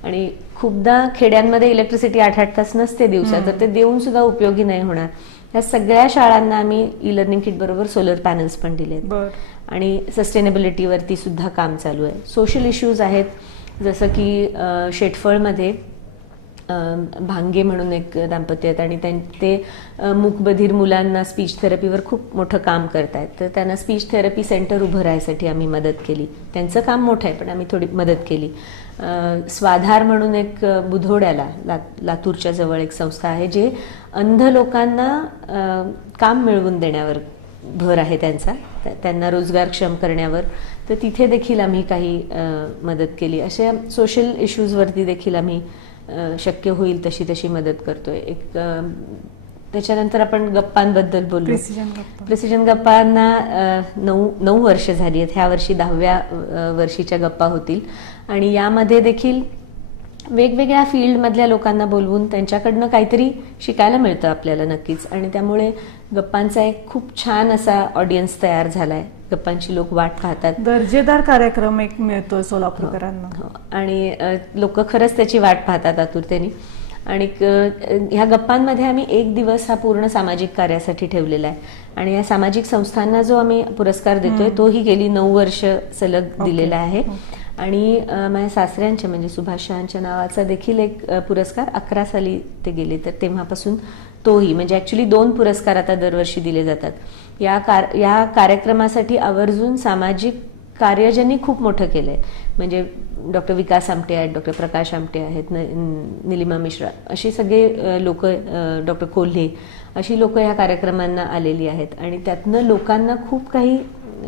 आणि खूपदा खेड्यांमध्ये इलेक्ट्रिसिटी 8-8 तास नसते दिवसात, तर ते देऊन सुद्धा उपयोगी नाही होणार. या सगळ्या शाळांना आम्ही ई लर्निंग किट बरोबर सोलर पॅनल्स पण दिले आणि सस्टेनेबिलिटीवरती सुद्धा काम चालू आहे. सोशल इश्यूज आहेत, जसं की शेटफळमध्ये भांगे म्हणून एक दाम्पत्य आहेत आणि ते मूकबधीर मुलांना स्पीच थेरपीवर खूप मोठं काम करतायत. तर त्यांना स्पीच थेरपी सेंटर उभं राहायसाठी आम्ही मदत केली. त्यांचं काम मोठं आहे पण आम्ही थोडी मदत केली. स्वाधार म्हणून एक बुधोड्याला लातूरच्या जवळ एक संस्था आहे जे अंध लोकांना काम मिळवून देण्यावर भर आहे त्यांचा, त्यांना रोजगारक्षम करण्यावर. तर तिथे देखील आम्ही काही मदत केली. अशा सोशल इश्यूजवरती देखील आम्ही शक्य होईल तशी मदत करतोय. एक त्याच्यानंतर आपण गप्पांबद्दल बोललो. प्रिसिजन गप्पांना 9 वर्ष झाली आहेत. ह्या वर्षी 10व्या वर्षीच्या गप्पा होतील आणि यामध्ये देखील वेगवेगळ्या फील्डमधल्या लोकांना बोलवून त्यांच्याकडनं काहीतरी शिकायला मिळतं आपल्याला नक्कीच. आणि त्यामुळे गप्पांचा एक खूप छान असा ऑडियन्स तयार झालाय. गप्पांची लोक वाट पाहतात. दर्जेदार कार्यक्रम एक मिळतोय सोलापूरकरांना आणि लोक खरंच त्याची वाट पाहतात आतुरतेने. आणि ह्या गप्पांमध्ये आम्ही 1 दिवस हा पूर्ण सामाजिक कार्यासाठी ठेवलेला आहे आणि या सामाजिक संस्थांना जो आम्ही पुरस्कार देतोय तोही गेली 9 वर्ष सलग दिलेला आहे. आणि माझ्या सासऱ्यांच्या म्हणजे सुभाष शहांच्या नावाचा देखील एक पुरस्कार 11 साली ते गेले, तर तेव्हापासून तोही म्हणजे ऍक्च्युली 2 पुरस्कार आता दरवर्षी दिले जातात. या कार्यक्रमासाठी आवर्जून सामाजिक कार्य ज्यांनी खूप मोठं केलंय म्हणजे डॉक्टर विकास आमटे आहेत, डॉक्टर प्रकाश आमटे आहेत, निलिमा मिश्रा, अशी सगळे लोक, डॉक्टर कोल्हे, अशी लोक या कार्यक्रमांना आलेली आहेत आणि त्यातनं लोकांना खूप काही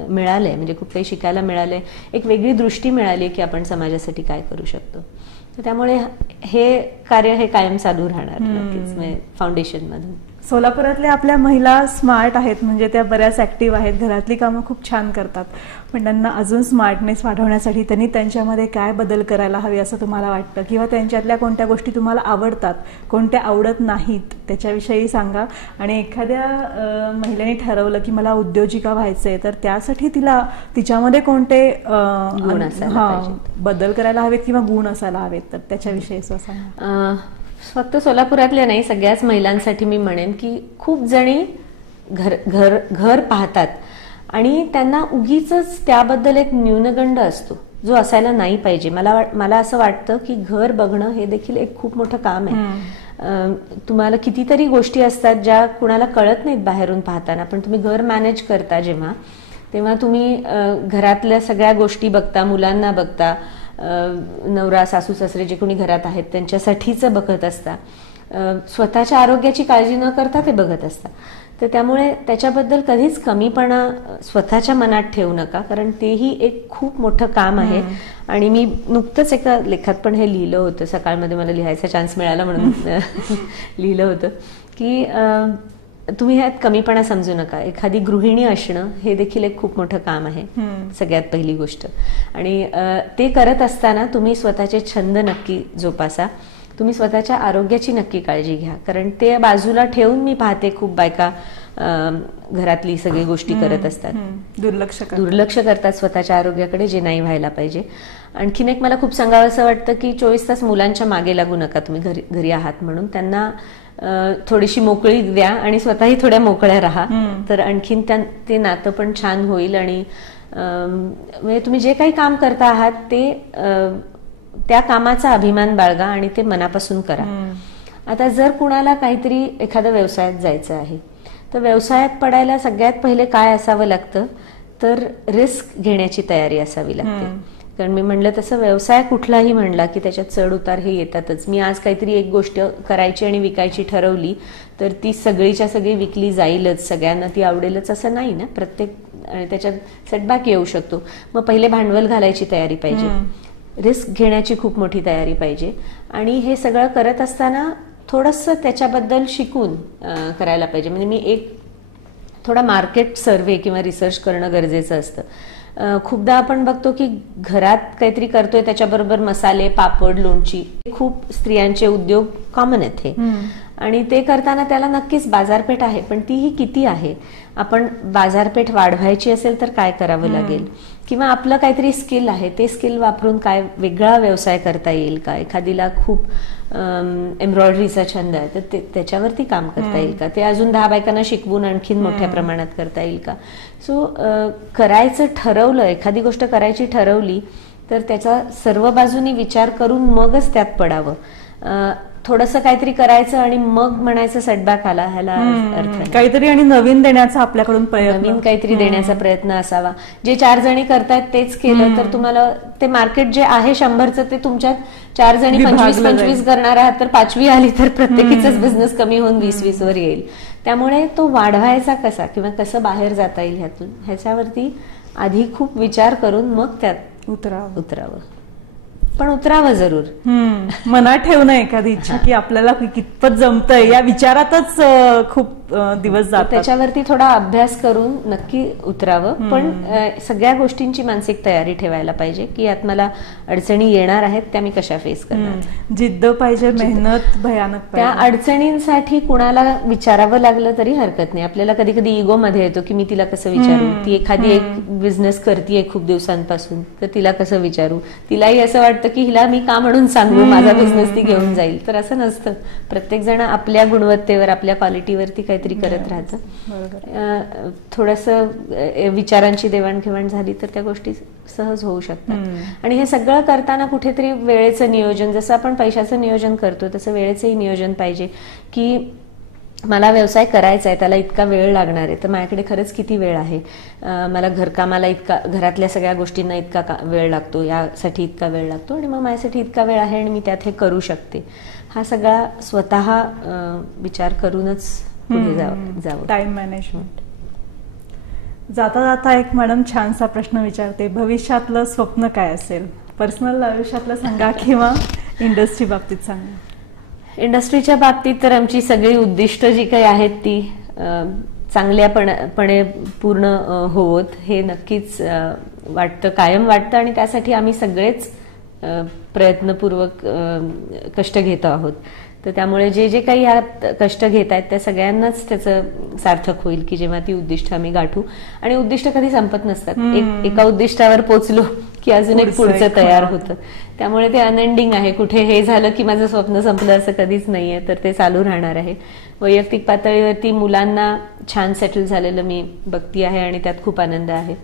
मिळालंय, म्हणजे खूप काही शिकायला मिळालंय. एक वेगळी दृष्टी मिळाली की आपण समाजासाठी काय करू शकतो. त्यामुळे हे कार्य हे कायम चालू राहणार नक्कीच म्हणजे फाउंडेशन मधून. सोलापुरातल्या आपल्या महिला स्मार्ट आहेत, म्हणजे त्या बऱ्याच ऍक्टिव्ह आहेत, घरातली कामं खूप छान करतात, पण त्यांना अजून स्मार्टनेस वाढवण्यासाठी त्यांनी त्यांच्यामध्ये काय बदल करायला हवे असं तुम्हाला वाटतं, किंवा त्यांच्यातल्या कोणत्या गोष्टी तुम्हाला आवडतात, कोणत्या आवडत नाहीत त्याच्याविषयी सांगा. आणि एखाद्या महिलेने ठरवलं की मला उद्योजिका व्हायचंय, तर त्यासाठी तिच्यामध्ये कोणते बदल करायला हवेत किंवा गुण असायला हवेत, तर त्याच्याविषयी असं सांगा. फक्त सोलापुरातल्या नाही, सगळ्याच महिलांसाठी मी म्हणेन की खूप जणी घर पाहतात आणि त्यांना उगीच त्याबद्दल एक न्यूनगंड असतो जो असायला नाही पाहिजे. मला असं वाटतं की घर बघणं हे देखील एक खूप मोठं काम आहे. तुम्हाला कितीतरी गोष्टी असतात ज्या कुणाला कळत नाहीत बाहेरून पाहताना, पण तुम्ही घर मॅनेज करता तेव्हा तुम्ही घरातल्या सगळ्या गोष्टी बघता, मुलांना बघता, नवरा सासू सासरे जे कोणी घरात आहेत त्यांच्यासाठीच बघत असता, स्वतःच्या आरोग्याची काळजी न करता ते बघत असता. तर त्यामुळे त्याच्याबद्दल कधीच कमीपणा स्वतःच्या मनात ठेवू नका, कारण तेही एक खूप मोठं काम आहे. आणि मी नुकतंच एका लेखात पण हे लिहिलं होतं, सकाळमध्ये मला लिहायचा चान्स मिळाला म्हणून लिहिलं होतं की तुम्ही ह्यात कमीपणा समजू नका. एखादी गृहिणी असणं हे देखील एक खूप मोठं काम आहे, सगळ्यात पहिली गोष्ट. आणि ते करत असताना तुम्ही स्वतःचे छंद नक्की जोपासा, तुम्ही स्वतःच्या आरोग्याची नक्की काळजी घ्या, कारण ते बाजूला ठेवून मी पाहते खूप बायका घरातली सगळी गोष्टी करत असतात, दुर्लक्ष करतात स्वतःच्या आरोग्याकडे, जे नाही व्हायला पाहिजे. आणखीन एक मला खूप सांगावं असं वाटतं की 24 तास मुलांच्या मागे लागू नका तुम्ही घरी आहात म्हणून. त्यांना थोडीशी मोकळी द्या आणि स्वतःही थोड्या मोकळ्या राहा, तर आणखीन ते नातं पण छान होईल. आणि म्हणजे तुम्ही जे काही काम करता आहात ते त्या कामाचा अभिमान बाळगा आणि ते मनापासून करा. आता जर कुणाला काहीतरी एखाद्या व्यवसायात जायचं आहे, तर व्यवसायात पडायला सगळ्यात पहिले काय असावं लागतं, तर रिस्क घेण्याची तयारी असावी लागते. कारण मी म्हणलं तसं व्यवसाय कुठलाही म्हणला की त्याच्यात चढ उतार हे येतातच. मी आज काहीतरी एक गोष्ट करायची आणि विकायची ठरवली तर ती सगळीच्या सगळी विकली जाईलच, सगळ्यांना ती आवडेलच असं नाही ना. आणि त्याच्यात सेटबॅक येऊ शकतो. मग पहिले भांडवल घालायची तयारी पाहिजे, रिस्क घेण्याची खूप मोठी तयारी पाहिजे. आणि हे सगळं करत असताना थोडंसं त्याच्याबद्दल शिकून करायला पाहिजे. म्हणजे मी एक थोडा मार्केट सर्व्हे किंवा रिसर्च करणं गरजेचं असतं. खूपदा आपण बघतो की घरात काहीतरी करतोय त्याच्याबरोबर मसाले, पापड, लोणची, खूप स्त्रियांचे उद्योग कॉमन आहेत हे. आणि ते करताना त्याला नक्कीच बाजारपेठ आहे, पण तीही किती आहे. आपण बाजारपेठ वाढवायची असेल तर काय करावं लागेल, किंवा आपलं काहीतरी स्किल आहे ते स्किल वापरून काय वेगळा व्यवसाय करता येईल का, एखादीला खूप एम्ब्रॉयडरीचा छंद आहे तर त्याच्यावरती काम करता येईल का, ते अजून 10 बायकांना शिकवून आणखीन मोठ्या प्रमाणात करता येईल का. सो करायचं ठरवलं, एखादी गोष्ट करायची ठरवली तर त्याचा सर्व बाजूनी विचार करून मगच त्यात पडावं. थोडंसं काहीतरी करायचं आणि मग म्हणायचं सेटबॅक आला, ह्याला अर्थ नाही. काहीतरी आणि नवीन देण्याचा आपल्याकडून प्रयत्न, नवीन काहीतरी देण्याचा प्रयत्न असावा. जे 4 जणी करतायत तेच केलं तर तुम्हाला ते मार्केट जे आहे 100चं ते तुमच्यात 4 जणी 25-25 करणार आहात तर 5वी आली तर प्रत्येकीचाच बिझनेस कमी होऊन 20-20 वर येईल. त्यामुळे तो वाढवायचा कसा किंवा कसं बाहेर जाता येईल ह्यातून, ह्याच्यावरती आधी खूप विचार करून मग त्यात उतरावं. पण उतरावं जरूर. मनात ठेवणं एखादी इच्छा की आपल्याला कितपत जमतंय या विचारातच खूप दिवस जातात. त्याच्यावरती थोडा अभ्यास करून नक्की उतरावं. पण सगळ्या गोष्टींची मानसिक तयारी ठेवायला पाहिजे की यात मला अडचणी येणार आहेत, त्या मी कशा फेस करणार. जिद्द पाहिजे, मेहनत भयानक. त्या अडचणींसाठी कुणाला विचारावं लागलं तरी हरकत नाही. आपल्याला कधी कधी इगो मध्ये येतो की मी तिला कसं विचारू, ती एखादी एक बिझनेस करतीये खूप दिवसांपासून तर तिला कसं विचारू. तिलाही असं वाटतं की हिला मी का म्हणून सांगू, माझा बिझनेस ती घेऊन जाईल. तर असं नसतं. प्रत्येक जण आपल्या गुणवत्तेवर, आपल्या क्वालिटीवरती काहीतरी करत राहतं. थोडंसं विचारांची देवाणघेवाण झाली तर त्या गोष्टी सहज होऊ शकतात. आणि हे सगळं करताना कुठेतरी वेळेचं नियोजन, जसं आपण पैशाचं नियोजन करतो तसं वेळेचंही नियोजन पाहिजे की मला व्यवसाय करायचा आहे, त्याला इतका वेळ लागणार आहे तर माझ्याकडे खरंच किती वेळ आहे. मला घरकामाला इतका, घरातल्या सगळ्या गोष्टींना इतका वेळ लागतो, यासाठी इतका वेळ लागतो आणि मग माझ्यासाठी इतका वेळ आहे आणि मी त्यात हे करू शकते. हा सगळा स्वतः विचार करूनच पुढे जावं. Time management. जाता जाता एक मॅडम छानसा प्रश्न विचारते, भविष्यातलं स्वप्न काय असेल? पर्सनल आयुष्यातलं सांगा किंवा इंडस्ट्री बाबतीत सांगा. इंडस्ट्रीच्या बाबतीत तर आमची सगळी उद्दिष्ट जी काही आहेत ती चांगल्यापणे पूर्ण होवोत हे नक्कीच वाटतं, कायम वाटतं. आणि त्यासाठी आम्ही सगळेच प्रयत्नपूर्वक कष्ट घेतो आहोत. तर त्यामुळे जे जे काही यात कष्ट घेत आहेत त्या सगळ्यांनाच त्याचं सार्थक होईल की जेव्हा ती उद्दिष्ट आम्ही गाठू. आणि उद्दिष्ट कधी संपत नसतात. एका उद्दिष्टावर पोचलो की अजून एक पुढचं तयार होतं. त्यामुळे ते अनएंडिंग आहे. कुठे हे झालं की माझं स्वप्न संपलं असं कधीच नाहीये. तर ते चालू राहणार आहे. वैयक्तिक पातळीवरती मुलांना छान सेटल झालेलं मी बघती आहे आणि त्यात खूप आनंद आहे.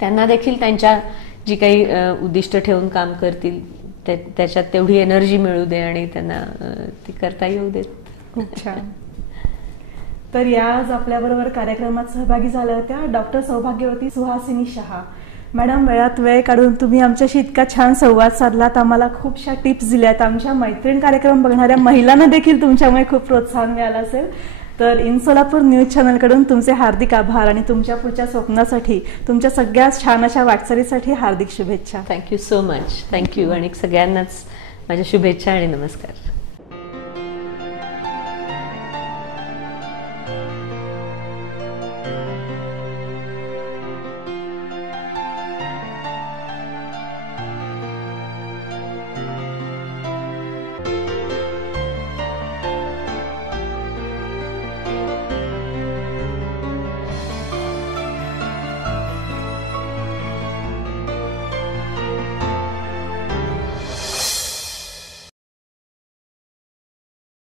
त्यांना देखील त्यांच्या जी काही उद्दिष्ट ठेवून काम करतील त्याच्यात तेवढी एनर्जी मिळू दे आणि त्यांना ती करता येऊ देत. खूप छान. तर या आज आपल्याबरोबर कार्यक्रमात सहभागी झाल्या होत्या डॉक्टर सौभाग्यवती सुहासिनी शहा मॅडम. वेळात वेळ काढून तुम्ही आमच्याशी इतका छान संवाद साधलात, आम्हाला खूपशा टिप्स दिल्यात. आमच्या मैत्रीण कार्यक्रम बघणाऱ्या महिलांना देखील तुमच्यामुळे खूप प्रोत्साहन मिळालं असेल. तर इन सोलापूर न्यूज चॅनलकडून तुमचे हार्दिक आभार आणि तुमच्या पुढच्या स्वप्नासाठी, तुमच्या सगळ्या छान अशा वाटचालीसाठी हार्दिक शुभेच्छा. Thank you so much. थँक्यू. आणि सगळ्यांनाच माझ्या शुभेच्छा आणि नमस्कार.